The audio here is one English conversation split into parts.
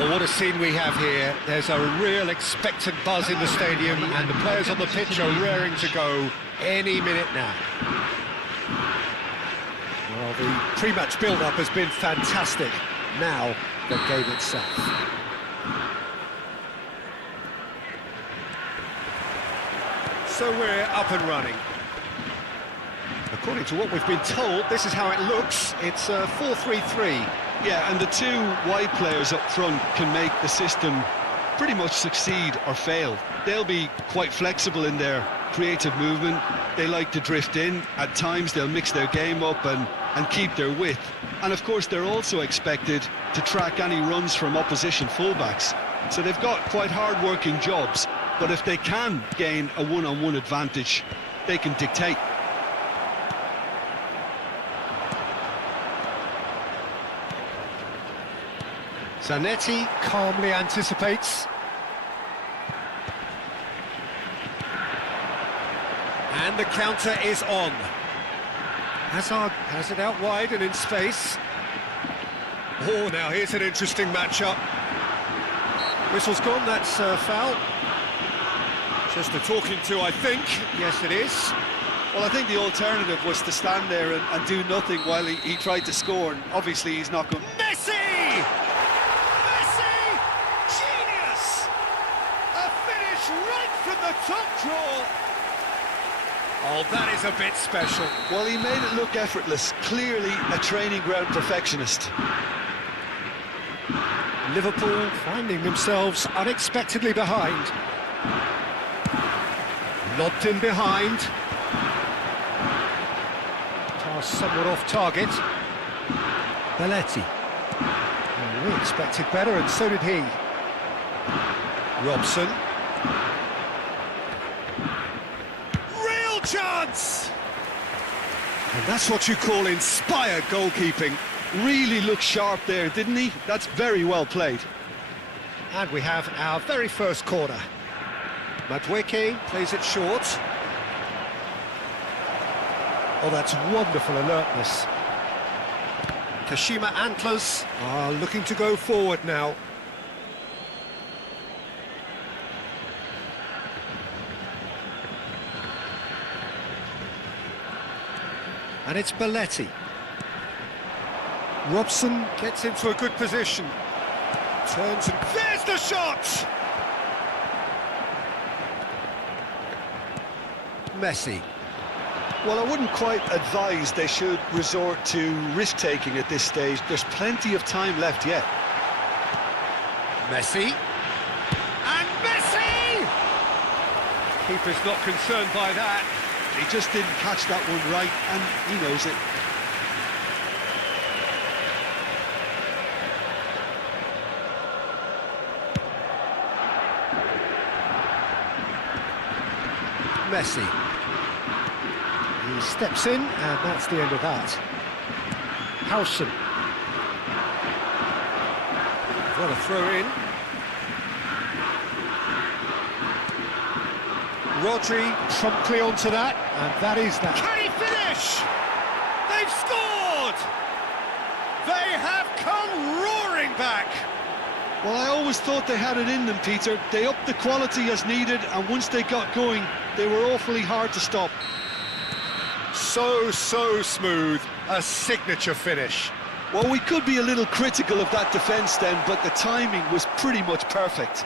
Well, what a scene we have here. There's a real expectant buzz in the stadium, and the players on the pitch are raring to go any minute now. Well, the pre-match build-up has been fantastic. Now, the game itself. So we're up and running. According to what we've been told, this is how it looks. It's a 4-3-3. Yeah, and the two wide players up front can make the system pretty much succeed or fail. They'll be quite flexible in their creative movement. They like to drift in. At times they'll mix their game up and keep their width. And of course they're also expected to track any runs from opposition fullbacks. So they've got quite hard-working jobs, but if they can gain a one-on-one advantage, they can dictate. Zanetti calmly anticipates. And the counter is on. Hazard has it out wide and in space. Oh, now here's an interesting matchup. Whistle's gone, that's a foul. Just a talking to, I think. Yes, it is. Well, I think the alternative was to stand there and do nothing while he tried to score, and obviously he's not going... Messi! Genius! A finish right from the top draw. Oh, that is a bit special. Well, he made it look effortless. Clearly a training ground perfectionist. Liverpool finding themselves unexpectedly behind. Lobbed in behind. Pass somewhat off target. Belletti. Well, we expected better, and so did he. Robson. Real chance! And that's what you call inspired goalkeeping. Really looked sharp there, didn't he? That's very well played. And we have our very first corner. Madueke plays it short. Oh, that's wonderful alertness. Kashima Antlers are looking to go forward now. And it's Belletti. Robson gets into a good position. Turns and there's the shot! Messi. Well, I wouldn't quite advise they should resort to risk-taking at this stage. There's plenty of time left yet. Messi. And Messi! Keeper's not concerned by that. He just didn't catch that one right, and he knows it. Messi. He steps in, and that's the end of that. Howson. What a throw in. Rodri promptly onto that, and that is that. Can he finish? They've scored! They have come roaring back! Well, I always thought they had it in them, Peter. They upped the quality as needed, and once they got going, they were awfully hard to stop. So smooth. A signature finish. Well, we could be a little critical of that defence then, but the timing was pretty much perfect.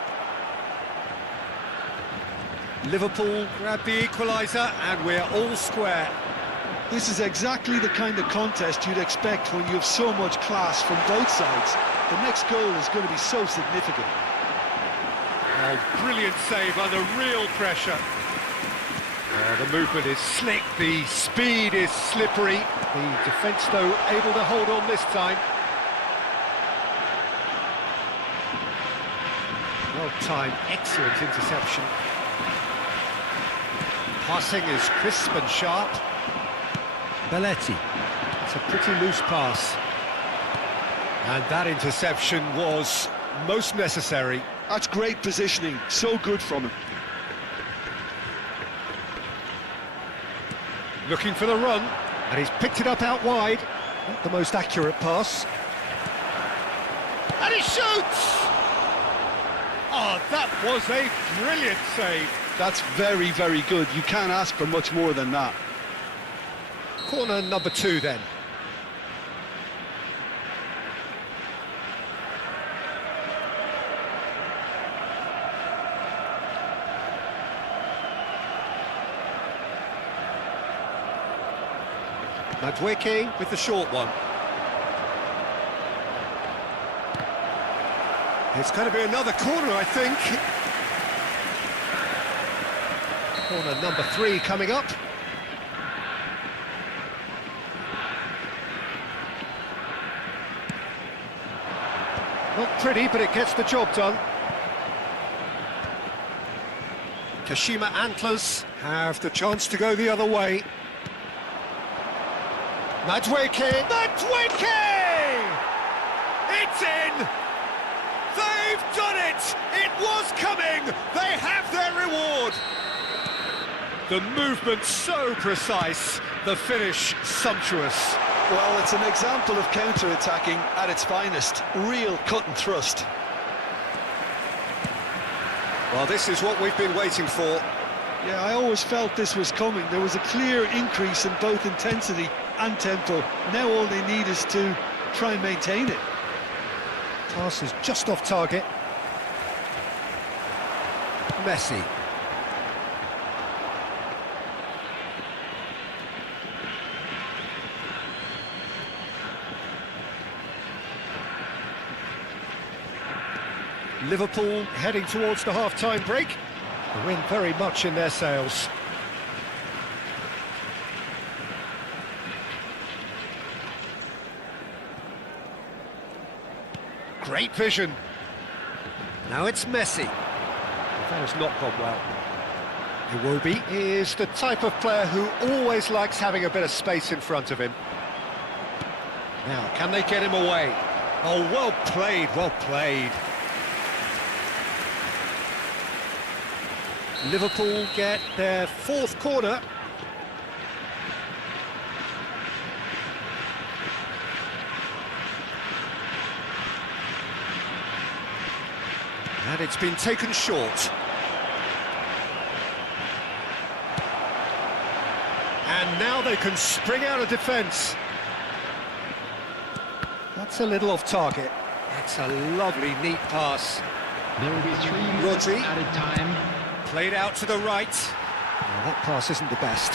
Liverpool grab the equaliser, and we're all square. This is exactly the kind of contest you'd expect when you have so much class from both sides. The next goal is going to be so significant. Oh, brilliant save under real pressure. The movement is slick, the speed is slippery. The defence, though, able to hold on this time. Well timed, excellent interception. Passing is crisp and sharp. Belletti. It's a pretty loose pass. And that interception was most necessary. That's great positioning, so good from him. Looking for the run, and he's picked it up out wide. Not the most accurate pass. And he shoots! Oh, that was a brilliant save. That's very, very good. You can't ask for much more than that. Corner number 2 then. Madweke with the short one. It's going to be another corner, I think. Corner number 3 coming up. Not pretty, but it gets the job done. Kashima Antlers have the chance to go the other way. Madweke! Madweke! It's in! They've done it! It was coming! They have their reward! The movement so precise, the finish sumptuous. Well, it's an example of counter-attacking at its finest. Real cut and thrust. Well, this is what we've been waiting for. Yeah, I always felt this was coming. There was a clear increase in both intensity and tempo. Now all they need is to try and maintain it. Pass is just off target. Messi. Liverpool heading towards the half-time break. The wind very much in their sails. Great vision. Now it's Messi. That has not gone well. Iwobi is the type of player who always likes having a bit of space in front of him. Now, can they get him away? Oh, well played, well played. Liverpool get their 4th corner. And it's been taken short. And now they can spring out of defence. That's a little off target. It's a lovely, neat pass. There will be 3 minutes Rodri. added time. Played out to the right. Well, that pass isn't the best.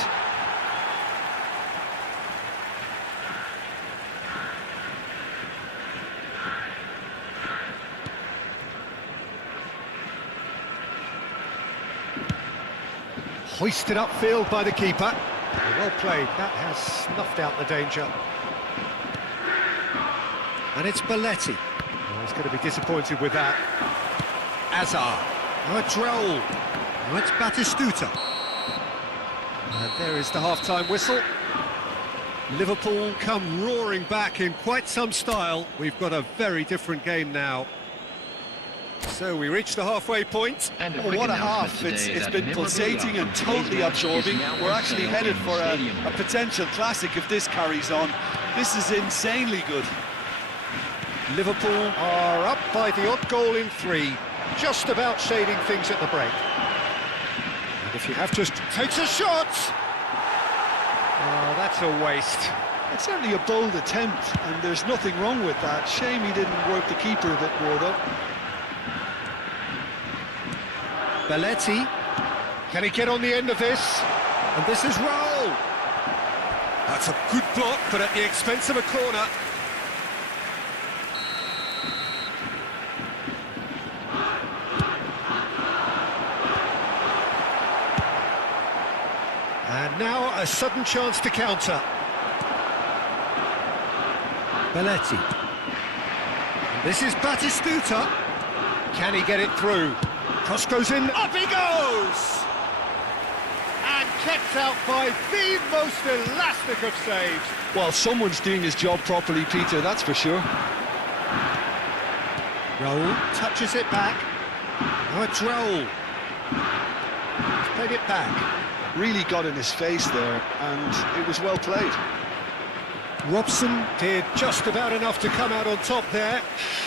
Hoisted upfield by the keeper. Well played, that has snuffed out the danger. And it's Belletti. Oh, he's going to be disappointed with that. Azar. Now it's Raul. Now it's Batistuta. And there is the half-time whistle. Liverpool come roaring back in quite some style. We've got a very different game now. So we reach the halfway point. And Oh, what a half. It's been pulsating and totally absorbing. We're actually headed for a potential classic if this carries on. This is insanely good. Liverpool are up by the odd goal in 3, just about shading things at the break. And if you have just takes a shot! Oh, that's a waste. It's certainly a bold attempt, and there's nothing wrong with that. Shame he didn't work the keeper a bit more, though. Belletti, can he get on the end of this? And this is Raul. That's a good block, but at the expense of a corner. And now a sudden chance to counter. Belletti. This is Batistuta. Can he get it through? Cross goes in, up he goes! And kept out by the most elastic of saves. Well, someone's doing his job properly, Peter, that's for sure. Raul touches it back. Now it's Raul. He's played it back. Really got in his face there, and it was well played. Robson did just about enough to come out on top there.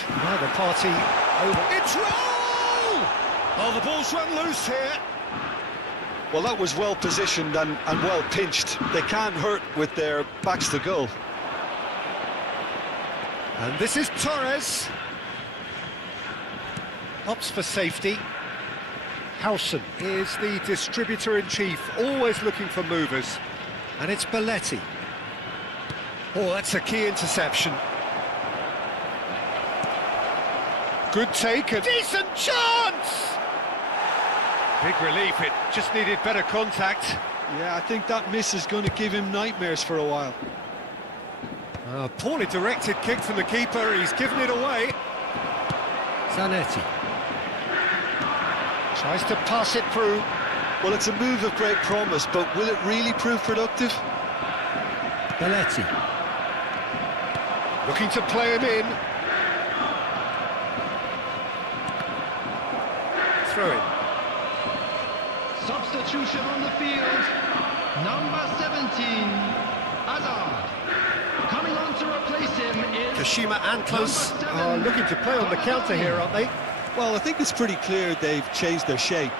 Now the party over. It's Raul! Oh, the ball's run loose here. Well, that was well positioned and well pinched. They can't hurt with their backs to goal. And this is Torres. Opts for safety. Howson is the distributor-in-chief, always looking for movers. And it's Belletti. Oh, that's a key interception. Good take, a decent chance! Big relief, it just needed better contact. Yeah, I think that miss is going to give him nightmares for a while. A poorly directed kick from the keeper, he's given it away. Zanetti. Tries to pass it through. Well, it's a move of great promise, but will it really prove productive? Belletti. Looking to play him in. Throw in. Substitution on the field. Number 17, Hazard. Coming on to replace him is... Kashima Antlers are looking to play on the counter here, aren't they? Well, I think it's pretty clear they've changed their shape,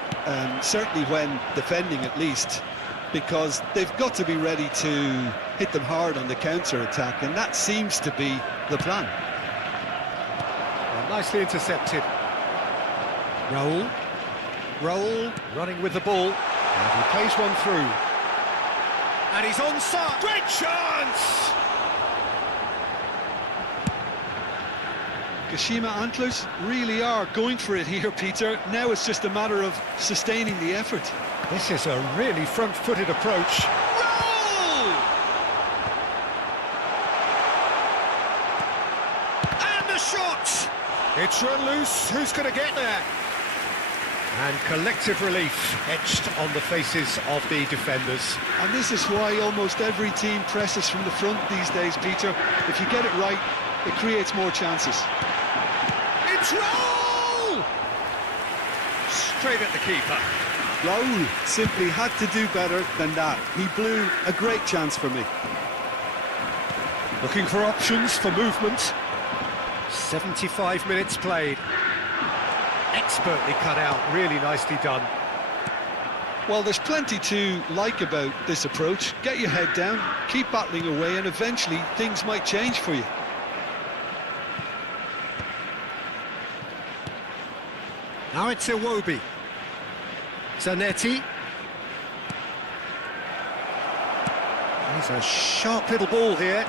certainly when defending at least, because they've got to be ready to hit them hard on the counter-attack, and that seems to be the plan. Well, nicely intercepted. Raul, running with the ball, and he plays one through. And he's onside. Great chance! Kashima Antlers really are going for it here, Peter. Now it's just a matter of sustaining the effort. This is a really front-footed approach. Raul! And the shot! It's run loose. Who's going to get there? And collective relief etched on the faces of the defenders. And this is why almost every team presses from the front these days, Peter. If you get it right, it creates more chances. It's Raul! Straight at the keeper. Raul simply had to do better than that. He blew a great chance for me. Looking for options for movement. 75 minutes played. Expertly cut out, really nicely done. Well, there's plenty to like about this approach. Get your head down, keep battling away, and eventually things might change for you. Now it's Iwobi. Zanetti. He's a sharp little ball here.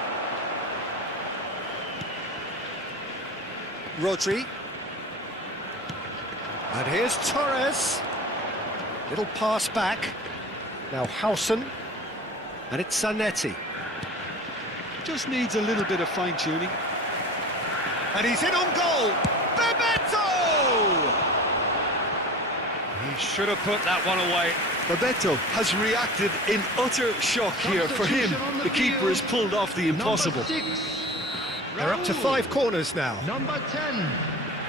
Rodri. And here's Torres. Little pass back. Now Howson. And it's Zanetti. Just needs a little bit of fine-tuning. And he's in on goal. Bebeto! He should have put that one away. Bebeto has reacted in utter shock here. For him, the keeper has pulled off the impossible. Number 6, They're up to 5 corners now. Number 10,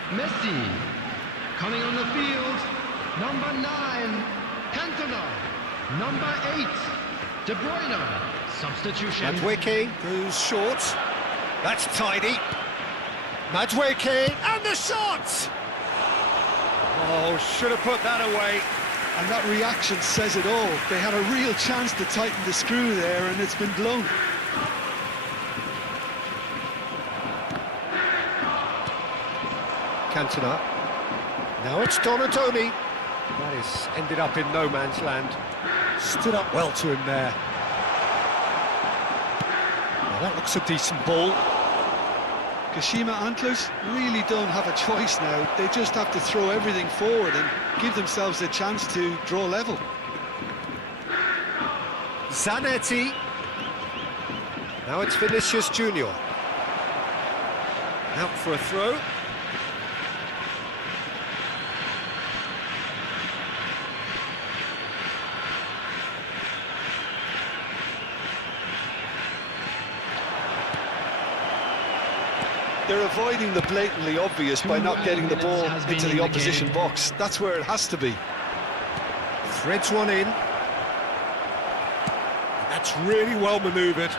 Messi. Coming on the field, number 9, Cantona. Number 8, De Bruyne. Substitution. Madueke goes short. That's tidy. Madueke, and the shot! Oh, should have put that away. And that reaction says it all. They had a real chance to tighten the screw there, and it's been blown. Cantona. Now it's Donatoni. That is ended up in no man's land. Stood up well to him there. Well, that looks a decent ball. Kashima Antlers really don't have a choice now. They just have to throw everything forward and give themselves a chance to draw level. Zanetti. Now it's Vinicius Junior. Out for a throw. They're avoiding the blatantly obvious by not getting the ball into the opposition box. That's where it has to be. Threads one in. That's really well manoeuvred.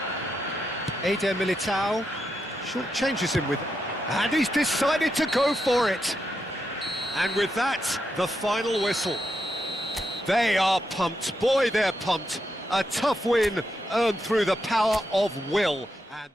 Eder Militao short changes him with... And he's decided to go for it. And with that, the final whistle. They are pumped. Boy, they're pumped. A tough win earned through the power of will. And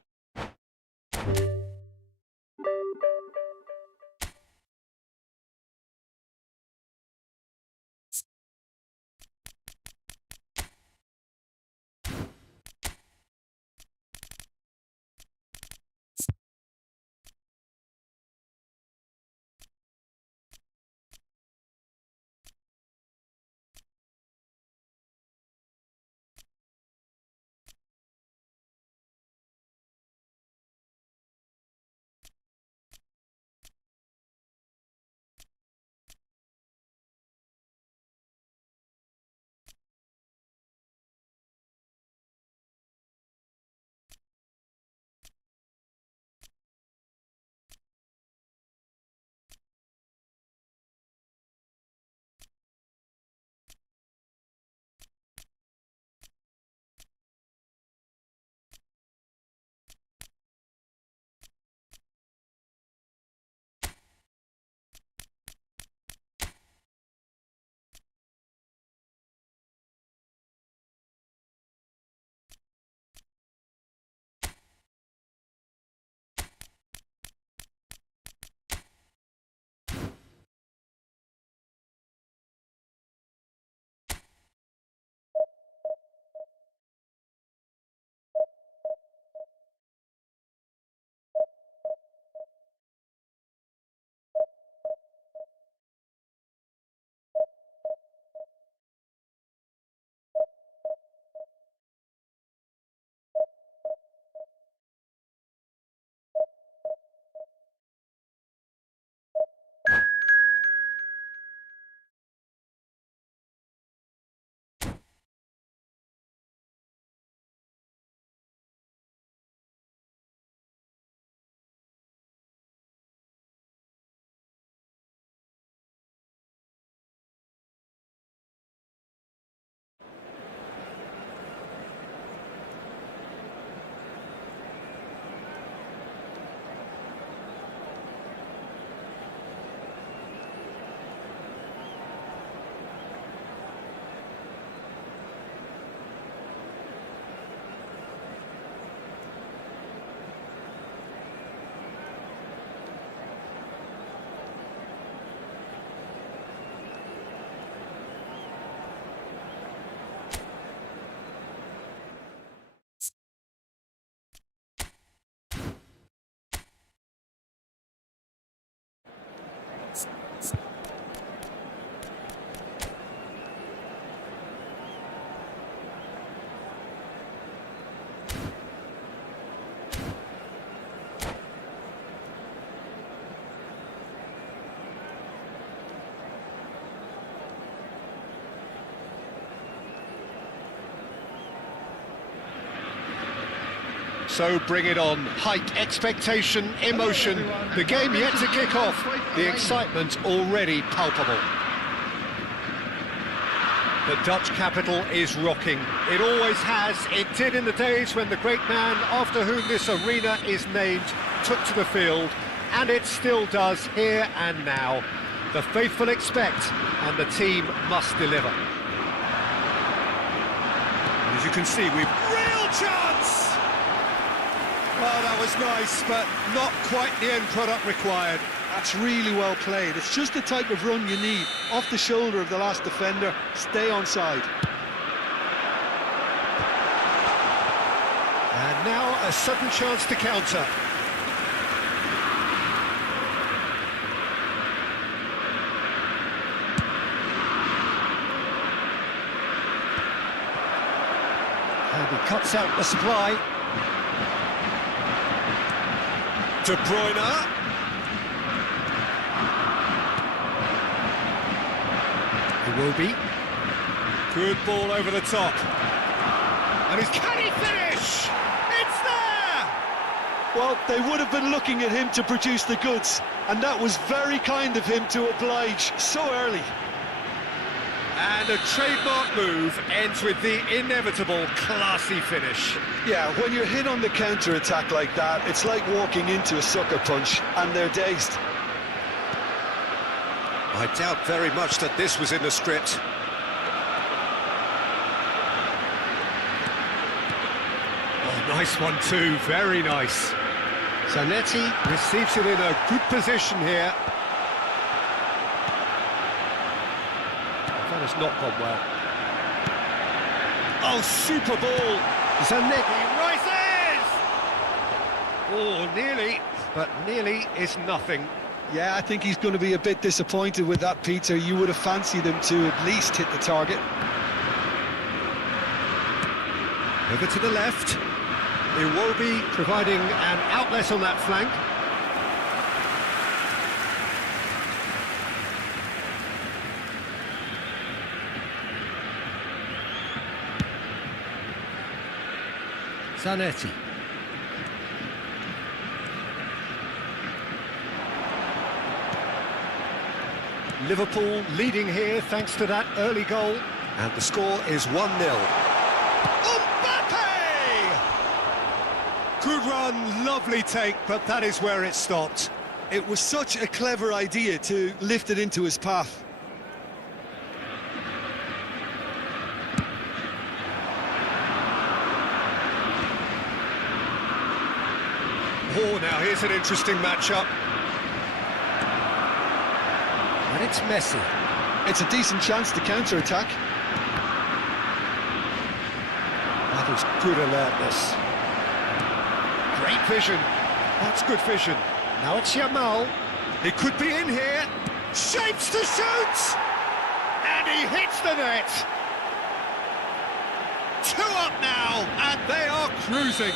so bring it on. Hype, expectation, emotion. The game yet to kick off. The excitement already palpable. The Dutch capital is rocking. It always has. It did in the days when the great man after whom this arena is named took to the field, and it still does here and now. The faithful expect, and the team must deliver. As you can see, we've real chance! Well, that was nice, but not quite the end product required. That's really well played. It's just the type of run you need. Off the shoulder of the last defender, stay onside. And now a sudden chance to counter. And he cuts out the supply. De Bruyne. Iwobi. Good ball over the top. And can he finish? It's there! Well, they would have been looking at him to produce the goods, and that was very kind of him to oblige so early. And a trademark move ends with the inevitable classy finish. Yeah, when you're hit on the counter-attack like that, it's like walking into a sucker punch, and they're dazed. I doubt very much that this was in the script. Oh, nice one too, very nice. Zanetti receives it in a good position here. That has not gone well. Oh, super ball! Zanetti rises! Oh, nearly, but nearly is nothing. Yeah, I think he's going to be a bit disappointed with that, Peter. You would have fancied him to at least hit the target. Over to the left. Iwobi providing an outlet on that flank. Zanetti. Liverpool leading here thanks to that early goal. And the score is 1-0. Good run, lovely take, but that is where it stopped. It was such a clever idea to lift it into his path. Oh, now here's an interesting matchup. And it's Messi. It's a decent chance to counter-attack. That is good alertness. Great vision. That's good vision. Now it's Yamal. He could be in here. Shapes to shoot! And he hits the net. 2 up now, and they are cruising.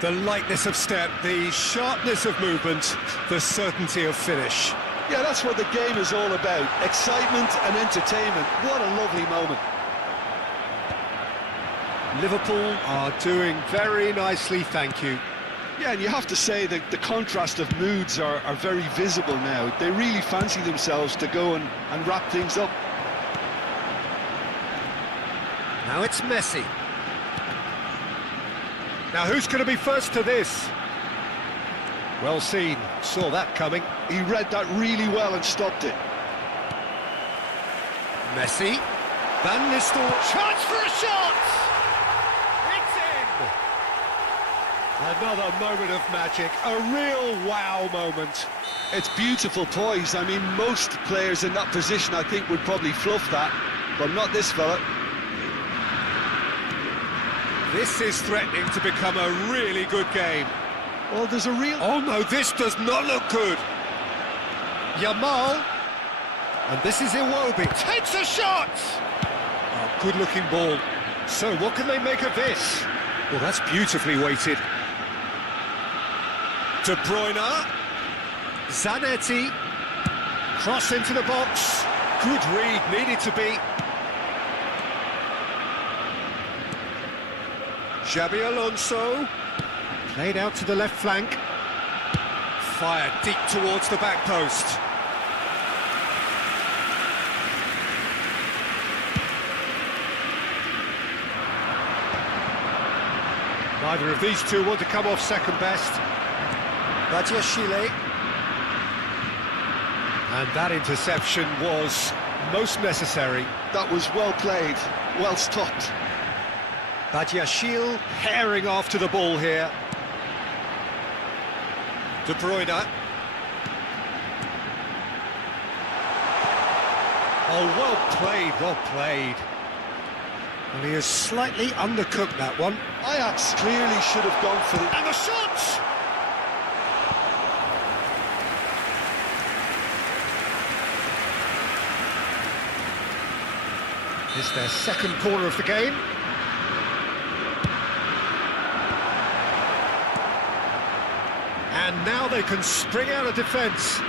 The lightness of step, the sharpness of movement, the certainty of finish. Yeah, that's what the game is all about. Excitement and entertainment. What a lovely moment. Liverpool are doing very nicely, thank you. Yeah, and you have to say that the contrast of moods are very visible now. They really fancy themselves to go and wrap things up. Now it's Messi. Now who's going to be first to this? Well seen, saw that coming. He read that really well and stopped it. Messi. Van Nistelrooy. Chance for a shot! It's in! Another moment of magic, a real wow moment. It's beautiful poise. I mean, most players in that position, I think, would probably fluff that, but not this fella. This is threatening to become a really good game. Well, there's a real... Oh no, this does not look good. Yamal. And this is Iwobi. Takes a shot! Oh, good-looking ball. So, what can they make of this? Well, that's beautifully weighted. De Bruyne. Zanetti. Cross into the box. Good read, needed to be. Xabi Alonso. Played out to the left flank. Fired deep towards the back post. Neither of these two want to come off second best. Badiashile. And that interception was most necessary. That was well played, well stopped. Badiashile herring after the ball here. De Bruyne. Oh, well played, well played. And he has slightly undercooked that one. Ajax clearly should have gone for the... And the shot! It's their second corner of the game. And now they can spring out of defence.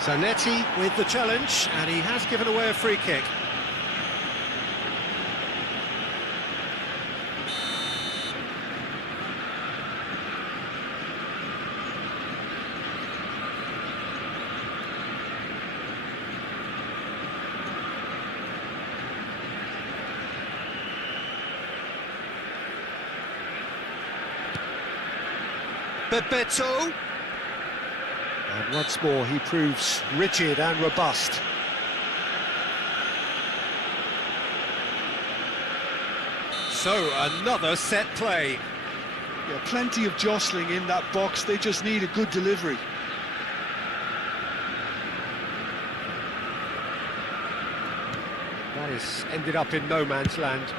Zanetti with the challenge, and he has given away a free kick. Bebeto. And once more he proves rigid and robust. So, another set play. Yeah, plenty of jostling in that box, they just need a good delivery. That has ended up in no man's land.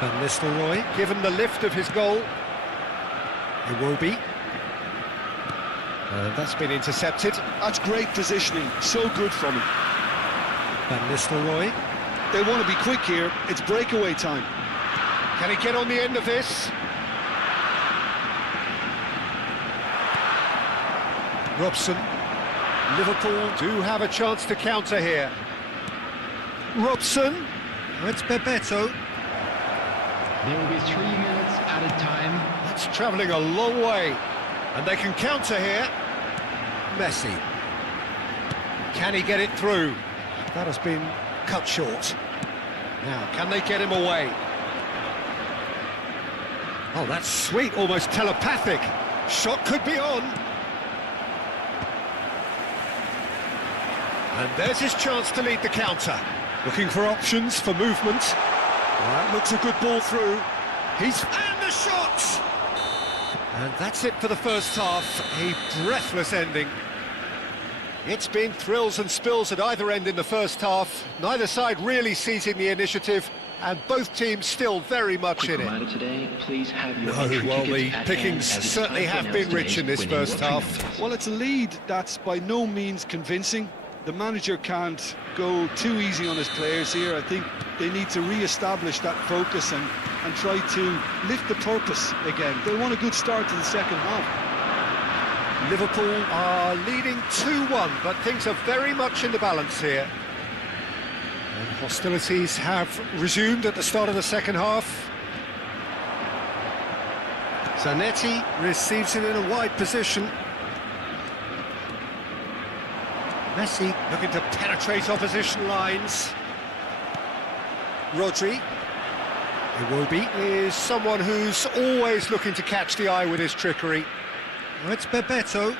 Van Nistelrooy, given the lift of his goal. Iwobi. And that's been intercepted. That's great positioning, so good from him. Van Nistelrooy. They want to be quick here, it's breakaway time. Can he get on the end of this? Robson. Liverpool do have a chance to counter here. Robson. Oh, it's Bebeto. There will be 3 minutes added time. That's travelling a long way. And they can counter here. Messi. Can he get it through? That has been cut short. Now, can they get him away? Oh, that's sweet, almost telepathic. Shot could be on. And there's his chance to lead the counter. Looking for options for movement. That looks a good ball through. And the shot! And that's it for the first half. A breathless ending. It's been thrills and spills at either end in the first half. Neither side really seizing the initiative, and both teams still very much in it. Today, please have your Well, the pickings certainly have been rich in this first half. Well, it's a lead that's by no means convincing. The manager can't go too easy on his players here. I think they need to re-establish that focus and try to lift the purpose again. They want a good start to the second half. Liverpool are leading 2-1, but things are very much in the balance here. And hostilities have resumed at the start of the second half. Zanetti receives it in a wide position. Messi looking to penetrate opposition lines. Rodri. Iwobi is someone who's always looking to catch the eye with his trickery. Oh, it's Bebeto.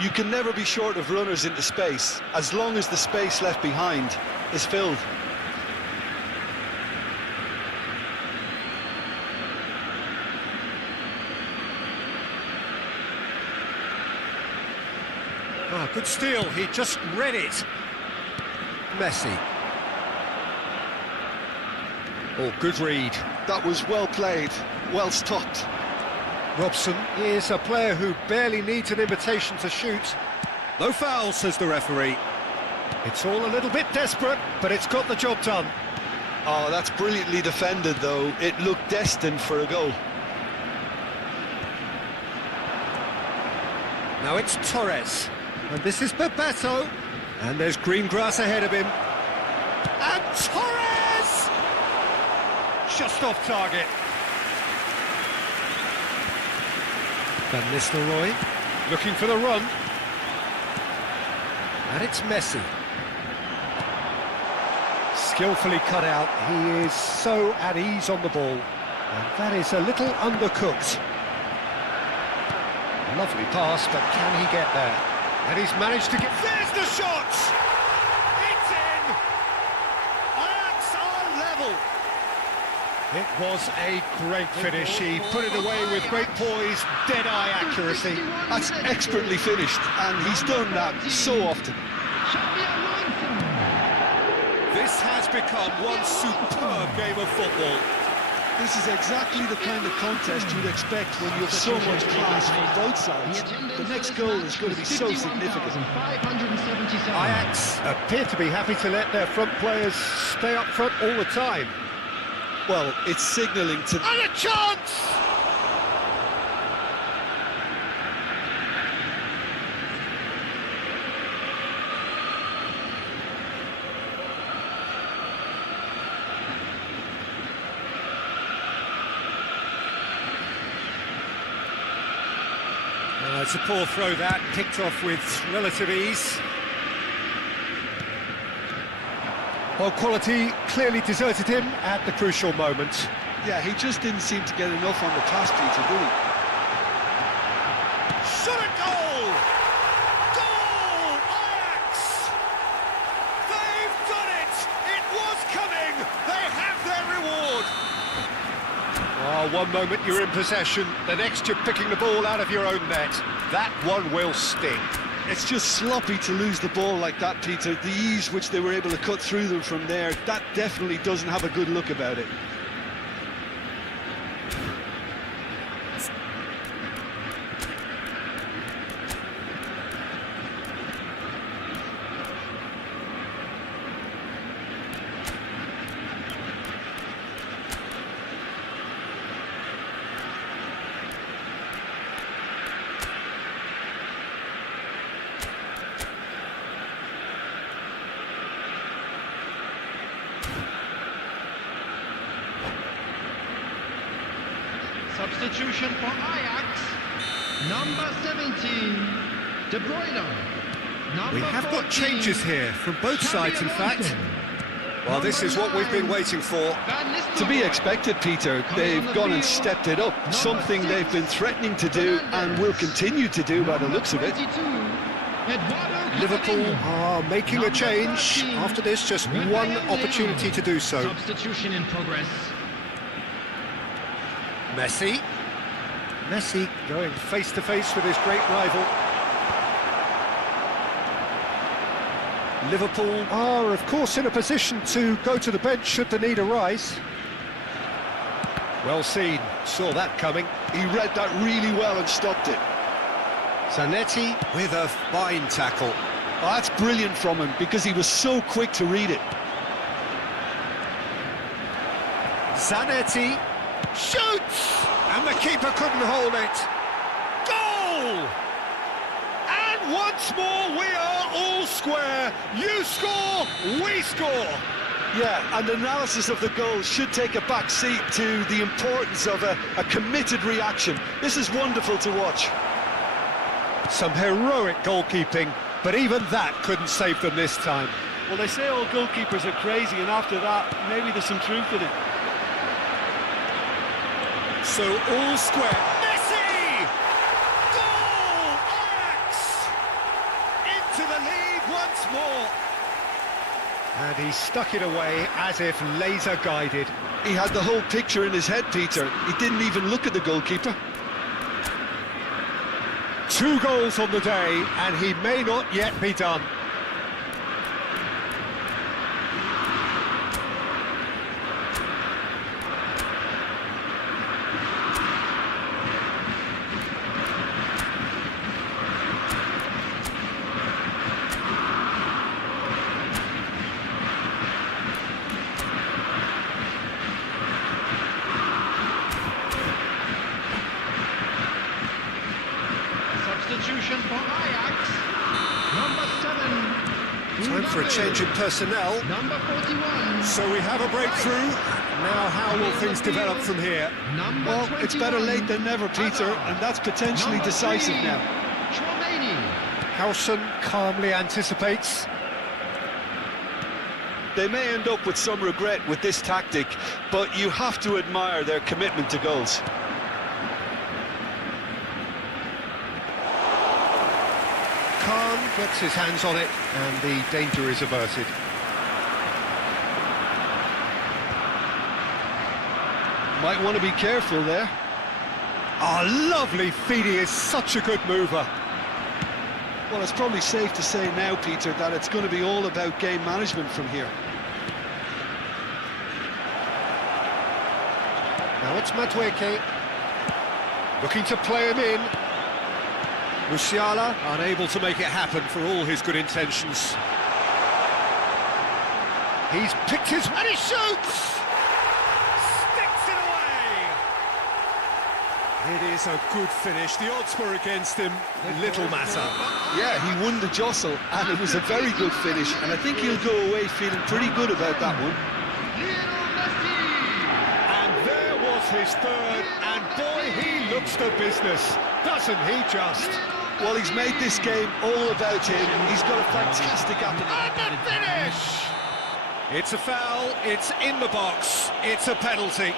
You can never be short of runners into space, as long as the space left behind is filled. Ah, good steal, he just read it. Messi. Oh, good read. That was well played, well stopped. Robson is a player who barely needs an invitation to shoot. No foul, says the referee. It's all a little bit desperate, but it's got the job done. Oh, that's brilliantly defended, though. It looked destined for a goal. Now it's Torres. And this is Bebeto. And there's green grass ahead of him. And Torres! Just off target. Van Nistelrooy looking for the run. And it's Messi. Skillfully cut out. He is so at ease on the ball. And that is a little undercooked. Lovely pass, but can he get there? And he's managed to get... There's the shot! It's in! That's our level! It was a great finish. He put it away with great poise, dead-eye accuracy. That's expertly finished, and he's done that so often. This has become one superb game of football. This is exactly the kind of contest you'd expect when you have so much class from both sides. The next goal is going to be so significant. Ajax appear to be happy to let their front players stay up front all the time. Well, it's signalling to... And a chance! It's a poor throw that, picked off with relative ease. Well, quality clearly deserted him at the crucial moment. Yeah, he just didn't seem to get enough on the pass, Peter, did he? Shot a goal! Goal! Ajax! They've done it! It was coming! They have their reward! Oh, one moment you're in possession, the next you're picking the ball out of your own net. That one will sting. It's just sloppy to lose the ball like that, Peter. The ease which they were able to cut through them from there, that definitely doesn't have a good look about it. Substitution for Ajax, number 17, De Bruyne. Number We have got 14, changes here from both sides, in fact. Well, this is what we've been waiting for. To be expected, Peter. They've gone and stepped it up, something they've been threatening to do and will continue to do by the looks of it. Liverpool are making a change. After this, just one opportunity to do so. Substitution in progress. Messi. Messi going face-to-face with his great rival. Liverpool are, of course, in a position to go to the bench should the need arise. Well seen, saw that coming. He read that really well and stopped it. Zanetti with a fine tackle. Oh, that's brilliant from him because he was so quick to read it. Zanetti shoots! And the keeper couldn't hold it. Goal! And once more we are all square. You score, we score. Yeah, and analysis of the goal should take a back seat to the importance of a committed reaction. This is wonderful to watch. Some heroic goalkeeping, but even that couldn't save them this time. Well, they say all goalkeepers are crazy, and after that, maybe there's some truth in it. So all square. Messi! Goal! Ajax! Into the lead once more. And he stuck it away as if laser guided. He had the whole picture in his head, Peter. He didn't even look at the goalkeeper. 2 goals on the day, and he may not yet be done. Substitution for Ajax, number 7. Time for a change in personnel. Number 41. So we have a breakthrough. Now how will things develop from here? Number Well, it's better 21. late than never, Peter, and that's potentially Number decisive 3, now. Chouameni. Howson calmly anticipates. They may end up with some regret with this tactic, but you have to admire their commitment to goals. Khan gets his hands on it, and the danger is averted. Might want to be careful there. Oh, lovely feed, he is such a good mover. Well, it's probably safe to say now, Peter, that it's going to be all about game management from here. Now it's Madueke, looking to play him in. Musiala unable to make it happen for all his good intentions. He's picked his... and he shoots! Sticks it away! It is a good finish. The odds were against him. Little matter. Yeah, he won the jostle, and it was a very good finish, and I think he'll go away feeling pretty good about that one. And there was his third, and boy, he looks the business, doesn't he just? Well, he's made this game all about him. He's got a fantastic appetite. And the finish! It's a foul, it's in the box, it's a penalty.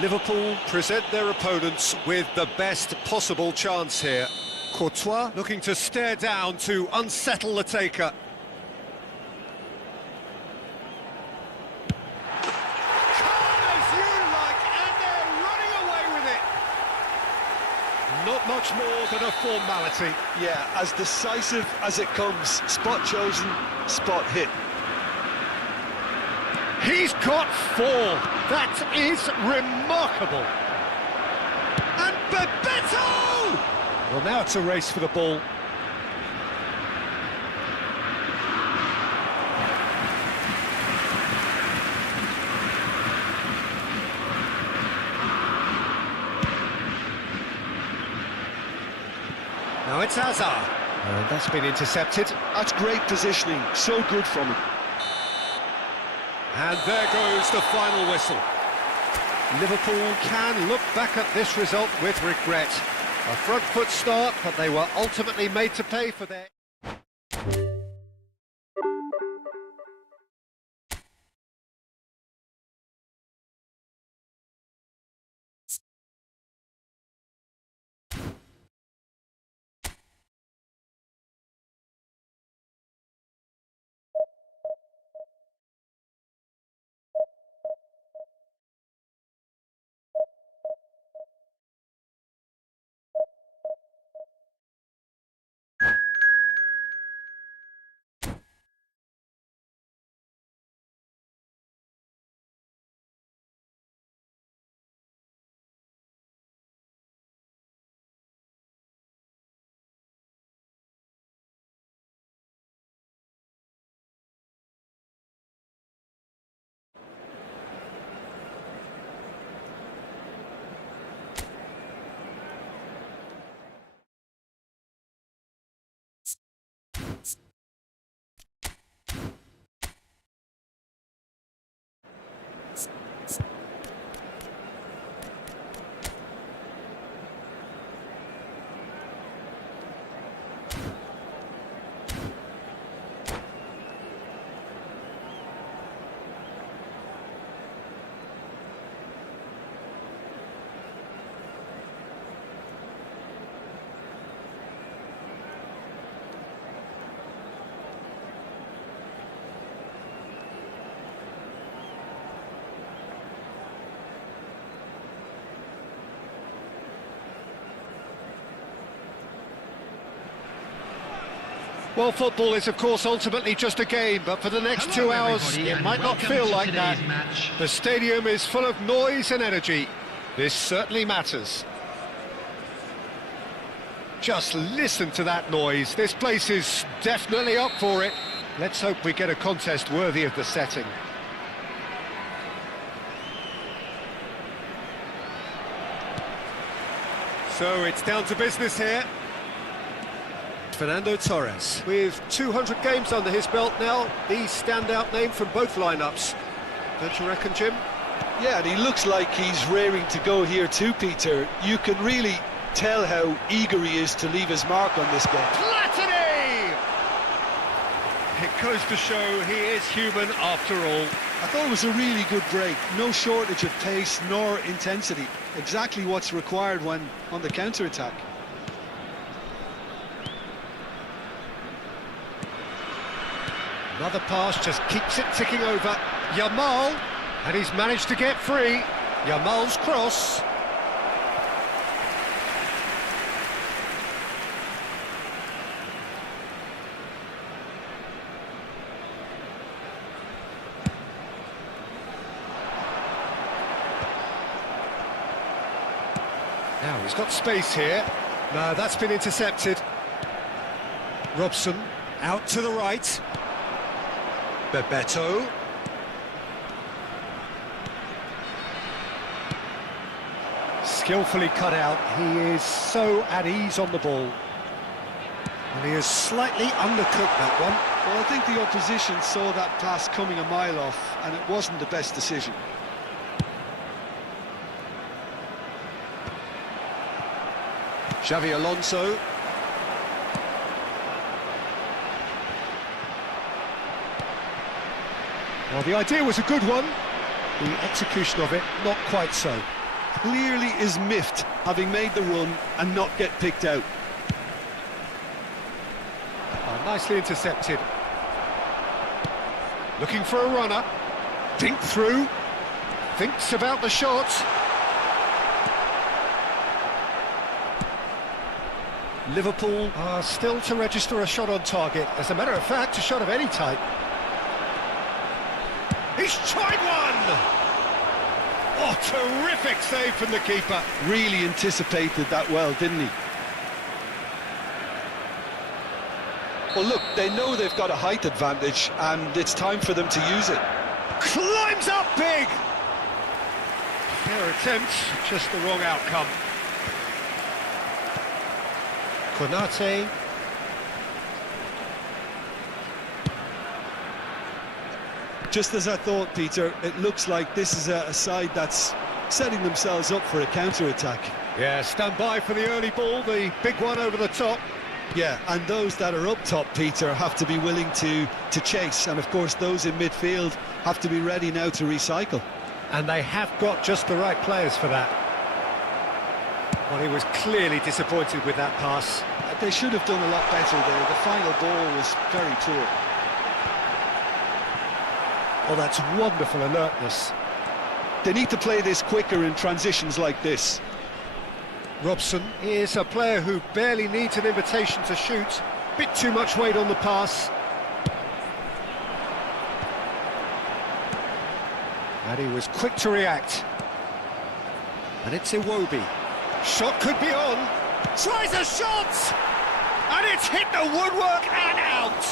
Liverpool present their opponents with the best possible chance here. Courtois looking to stare down to unsettle the taker. Calm as you like, and they're running away with it. Not much more than a formality. Yeah, as decisive as it comes. Spot chosen, spot hit. He's got 4. That is remarkable. And Bebeto! Well, now it's a race for the ball. Now it's Hazard. And that's been intercepted. That's great positioning, so good from him. And there goes the final whistle. Liverpool can look back at this result with regret. A front foot start, but they were ultimately made to pay for their... Well, football is, of course, ultimately just a game, but for the next 2 hours, it might not feel like that. The stadium is full of noise and energy. This certainly matters. Just listen to that noise. This place is definitely up for it. Let's hope we get a contest worthy of the setting. So it's down to business here. Fernando Torres, with 200 games under his belt now, the standout name from both lineups. Don't you reckon, Jim? Yeah, and he looks like he's raring to go here too, Peter. You can really tell how eager he is to leave his mark on this game. Platini! It goes to show he is human after all. I thought it was a really good break. No shortage of pace nor intensity. Exactly what's required when on the counter-attack. Another pass just keeps it ticking over. Yamal, and he's managed to get free. Yamal's cross. Now he's got space here. No, that's been intercepted. Robson out to the right. Bebeto. Skillfully cut out. He is so at ease on the ball. And he is slightly undercooked, that one. Well, I think the opposition saw that pass coming a mile off, and it wasn't the best decision. Xavi Alonso. Well, the idea was a good one. The execution of it, not quite so. clearly is miffed having made the run and not get picked out. Oh, nicely intercepted. Looking for a runner. Think through. Thinks about the shot. Liverpool are still to register a shot on target. As a matter of fact, a shot of any type. He's tried one! Oh, terrific save from the keeper. Really anticipated that well, didn't he? Well, look, they know they've got a height advantage, and it's time for them to use it. Climbs up big! Their attempt, just the wrong outcome. Konate. Just as I thought, Peter, it looks like this is a side that's setting themselves up for a counter-attack. Yeah, stand by for the early ball, the big one over the top. Yeah, and those that are up top, Peter, have to be willing to chase, and of course those in midfield have to be ready now to recycle. And they have got just the right players for that. Well, he was clearly disappointed with that pass. They should have done a lot better there. The final ball was very poor. Oh, that's wonderful alertness. They need to play this quicker in transitions like this. Robson is a player who barely needs an invitation to shoot. Bit too much weight on the pass. And he was quick to react. And it's Iwobi. Shot could be on. Tries a shot! And it's hit the woodwork and out!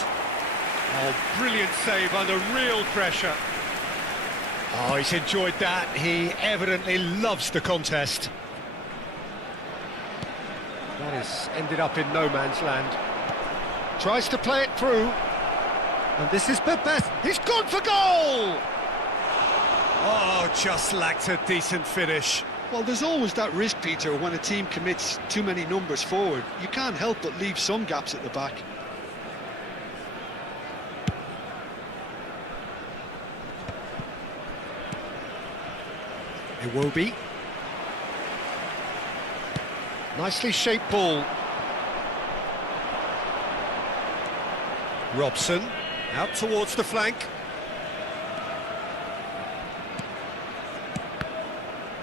Oh, brilliant save under real pressure. Oh, he's enjoyed that. He evidently loves the contest. That has ended up in no man's land. Tries to play it through. And this is Bebeth. He's gone for goal! Oh, just lacked a decent finish. Well, there's always that risk, Peter, when a team commits too many numbers forward. You can't help but leave some gaps at the back. Iwobi. Nicely shaped ball. Robson out towards the flank.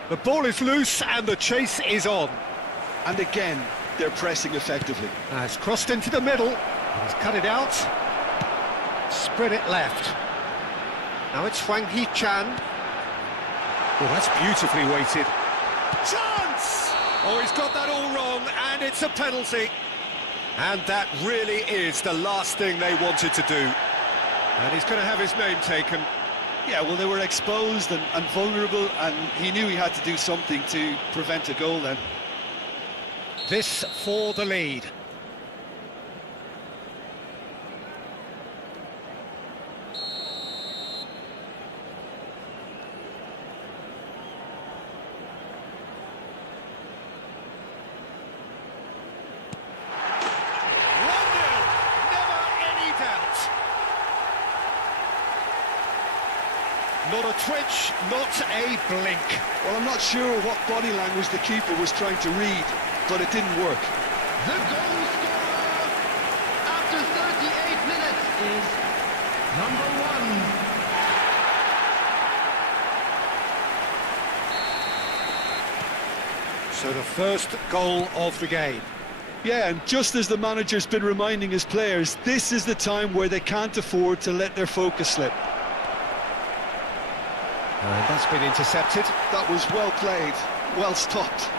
The ball is loose and the chase is on. And again, they're pressing effectively. It's crossed into the middle. He's cut it out. Spread it left. Now it's Hwang Hee-chan. Oh, that's beautifully weighted. Chance! Oh, he's got that all wrong, and it's a penalty. And that really is the last thing they wanted to do. And he's going to have his name taken. Yeah, well, they were exposed and vulnerable, and he knew he had to do something to prevent a goal then. This for the lead. Not a twitch, not a blink. Well, I'm not sure what body language the keeper was trying to read, but it didn't work. The goal scorer after 38 minutes is number 1. So the first goal of the game. Yeah, and just as the manager's been reminding his players, this is the time where they can't afford to let their focus slip. And that's been intercepted. That was well played, well stopped.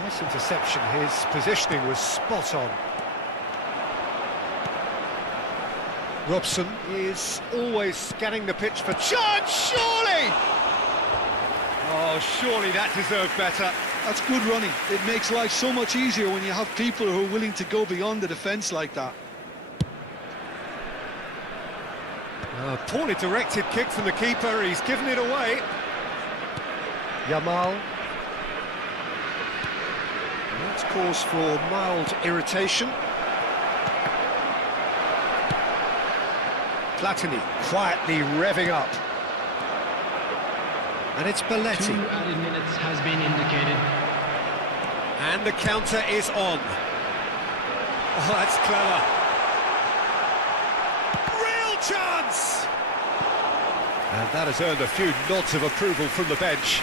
Nice interception. His positioning was spot on. Robson is always scanning the pitch for chance, surely! Oh, surely that deserved better. That's good running. It makes life so much easier when you have people who are willing to go beyond the defence like that. Poorly directed kick from the keeper, he's given it away. Yamal. That's cause for mild irritation. Platini quietly revving up. And it's Belletti. 2 added minutes has been indicated. And the counter is on. Oh, that's clever. Real chance! And that has earned a few nods of approval from the bench.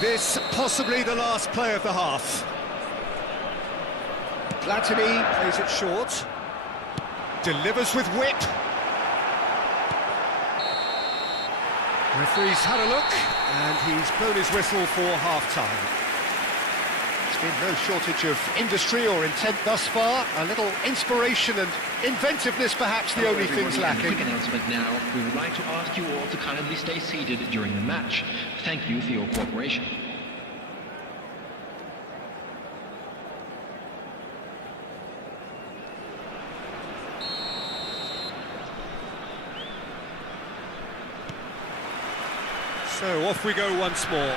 This possibly the last play of the half. Platini plays it short. Delivers with whip. Referee's had a look, and he's blown his whistle for half-time. There's been no shortage of industry or intent thus far. A little inspiration and inventiveness, perhaps, the only things lacking. A quick announcement now. We would like to ask you all to kindly stay seated during the match. Thank you for your cooperation. So off we go once more.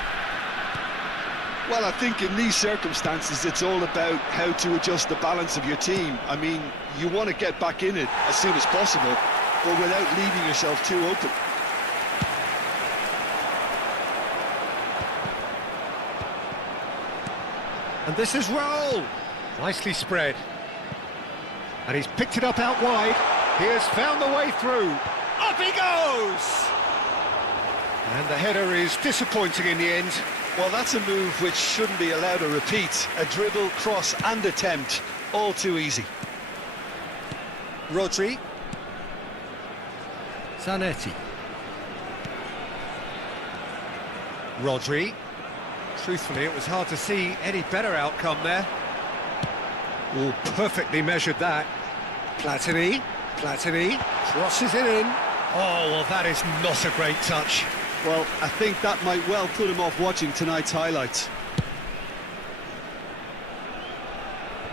Well, I think in these circumstances, it's all about how to adjust the balance of your team. I mean, you want to get back in it as soon as possible, but without leaving yourself too open. And this is Raul. Nicely spread. And he's picked it up out wide. He has found the way through. Up he goes! And the header is disappointing in the end. Well, that's a move which shouldn't be allowed to repeat. A dribble, cross and attempt, all too easy. Rodri. Zanetti. Rodri. Truthfully, it was hard to see any better outcome there. Oh, perfectly measured that. Platini. Platini crosses it in. Oh, well, that is not a great touch. Well, I think that might well put him off watching tonight's highlights.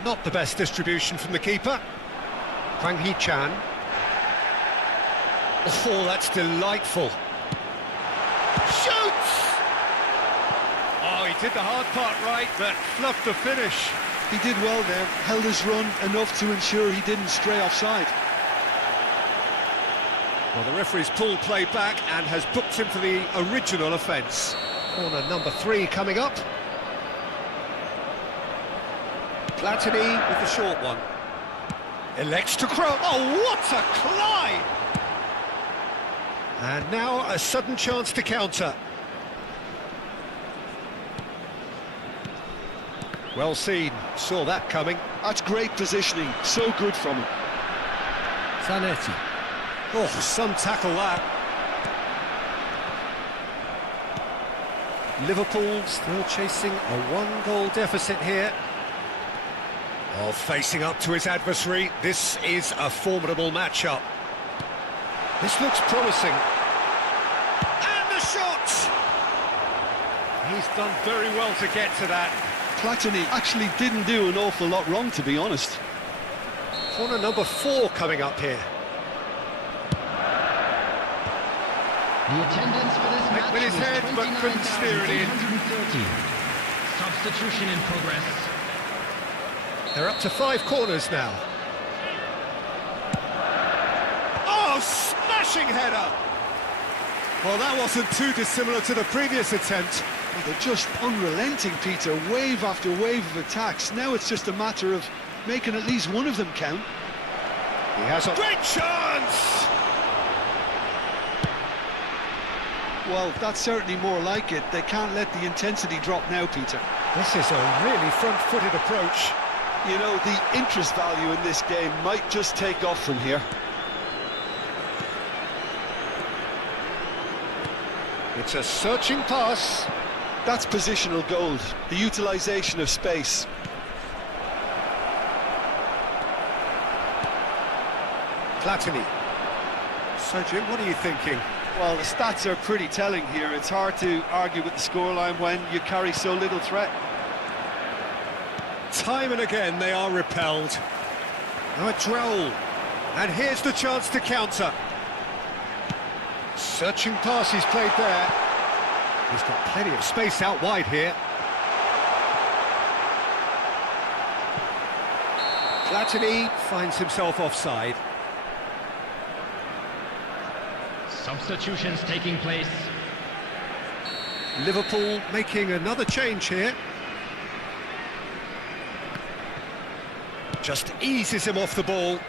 Not the best distribution from the keeper. Hwang Hee-chan. Oh, that's delightful. Shoots! Oh, he did the hard part right, but fluffed the finish. He did well there, held his run enough to ensure he didn't stray offside. Well, the referee's pulled play back and has booked him for the original offence. Corner number 3 coming up. Platini with the short one. Elects to cross. Oh, what a climb! And now a sudden chance to counter. Well seen, saw that coming. That's great positioning, so good from him. Zanetti. Oh, some tackle that. Liverpool still chasing a 1-goal deficit here. Oh, facing up to his adversary, this is a formidable matchup. This looks promising. And the shot! He's done very well to get to that. Platini actually didn't do an awful lot wrong, to be honest. Corner number 4 coming up here. The attendance for this match with his was head, but couldn't steer it in. 29,830. Substitution in progress. They're up to 5 corners now. Oh, smashing header! Well, that wasn't too dissimilar to the previous attempt. Well, they're just unrelenting, Peter. Wave after wave of attacks. Now it's just a matter of making at least one of them count. He has a great chance! Well, that's certainly more like it. They can't let the intensity drop now, Peter. This is a really front-footed approach. You know, the interest value in this game might just take off from here. It's a searching pass. That's positional gold, the utilisation of space. Platini. So, Jim, what are you thinking? Well, the stats are pretty telling here. It's hard to argue with the scoreline when you carry so little threat. Time and again they are repelled. Now it's Raul. And here's the chance to counter. Searching pass he's played there. He's got plenty of space out wide here. Platini finds himself offside. Substitutions taking place. Liverpool making another change here. Just eases him off the ball.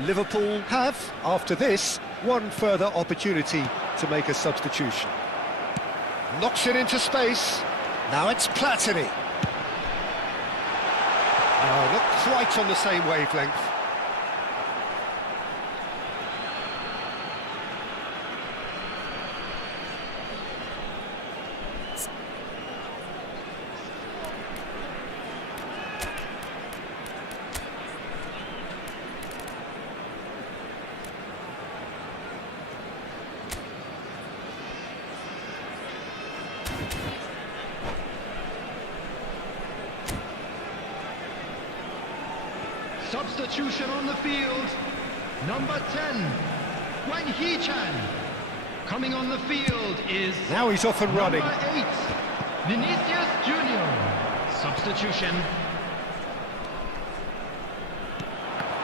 Liverpool have, after this, one further opportunity to make a substitution. Knocks it into space. Now it's Platini. No, not quite on the same wavelength. Substitution on the field. Number 10, Wang Hee-chan. Coming on the field is... Now he's off and running. Number 8, Vinicius Junior. Substitution.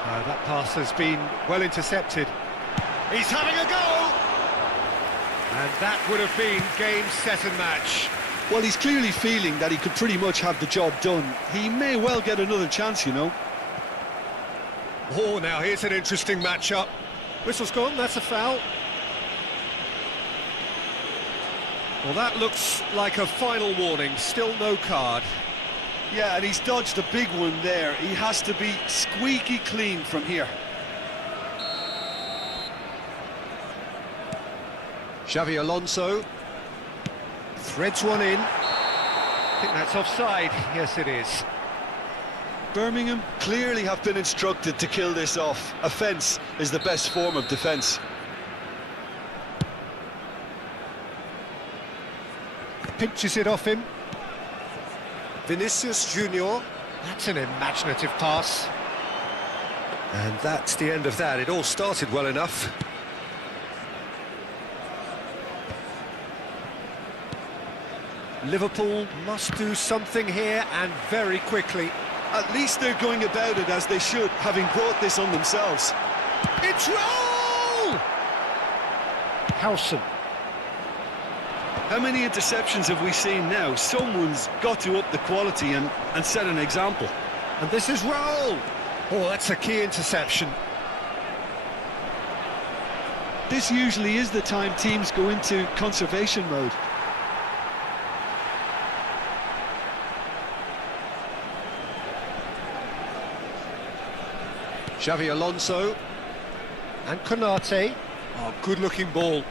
That pass has been well intercepted. He's having a go! And that would have been game, set and match. Well, he's clearly feeling that he could pretty much have the job done. He may well get another chance, you know. Oh, now here's an interesting matchup. Whistle's gone, that's a foul. Well, that looks like a final warning, still no card. Yeah, and he's dodged a big one there. He has to be squeaky clean from here. Xavi Alonso threads one in. I think that's offside. Yes, it is. Birmingham clearly have been instructed to kill this off. Offence is the best form of defence. Pinches it off him. Vinicius Junior. That's an imaginative pass. And that's the end of that. It all started well enough. Liverpool must do something here, and very quickly. At least they're going about it as they should, having brought this on themselves. It's roll! Howson. How many interceptions have we seen now? Someone's got to up the quality and set an example. And this is roll! Oh, that's a key interception. This usually is the time teams go into conservation mode. Xavi Alonso and Konate. Oh, good-looking ball.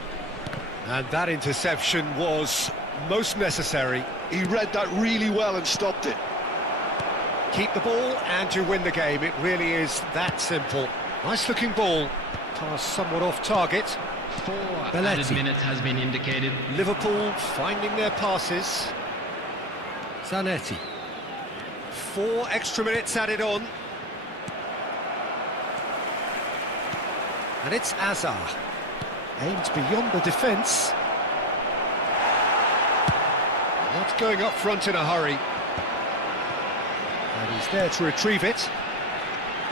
And that interception was most necessary. He read that really well and stopped it. Keep the ball and you win the game. It really is that simple. Nice-looking ball. Pass somewhat off target. 4 Belletti. added minutes has been indicated. Liverpool finding their passes. Zanetti. 4 extra minutes added on. And it's Azar. Aimed beyond the defence. Not going up front in a hurry. And he's there to retrieve it.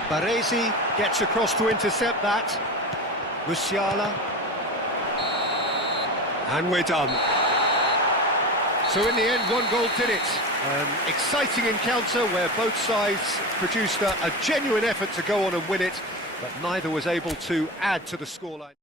Baresi gets across to intercept that. Musiala. And we're done. So in the end, 1 goal did it. An exciting encounter where both sides produced a genuine effort to go on and win it, but neither was able to add to the scoreline.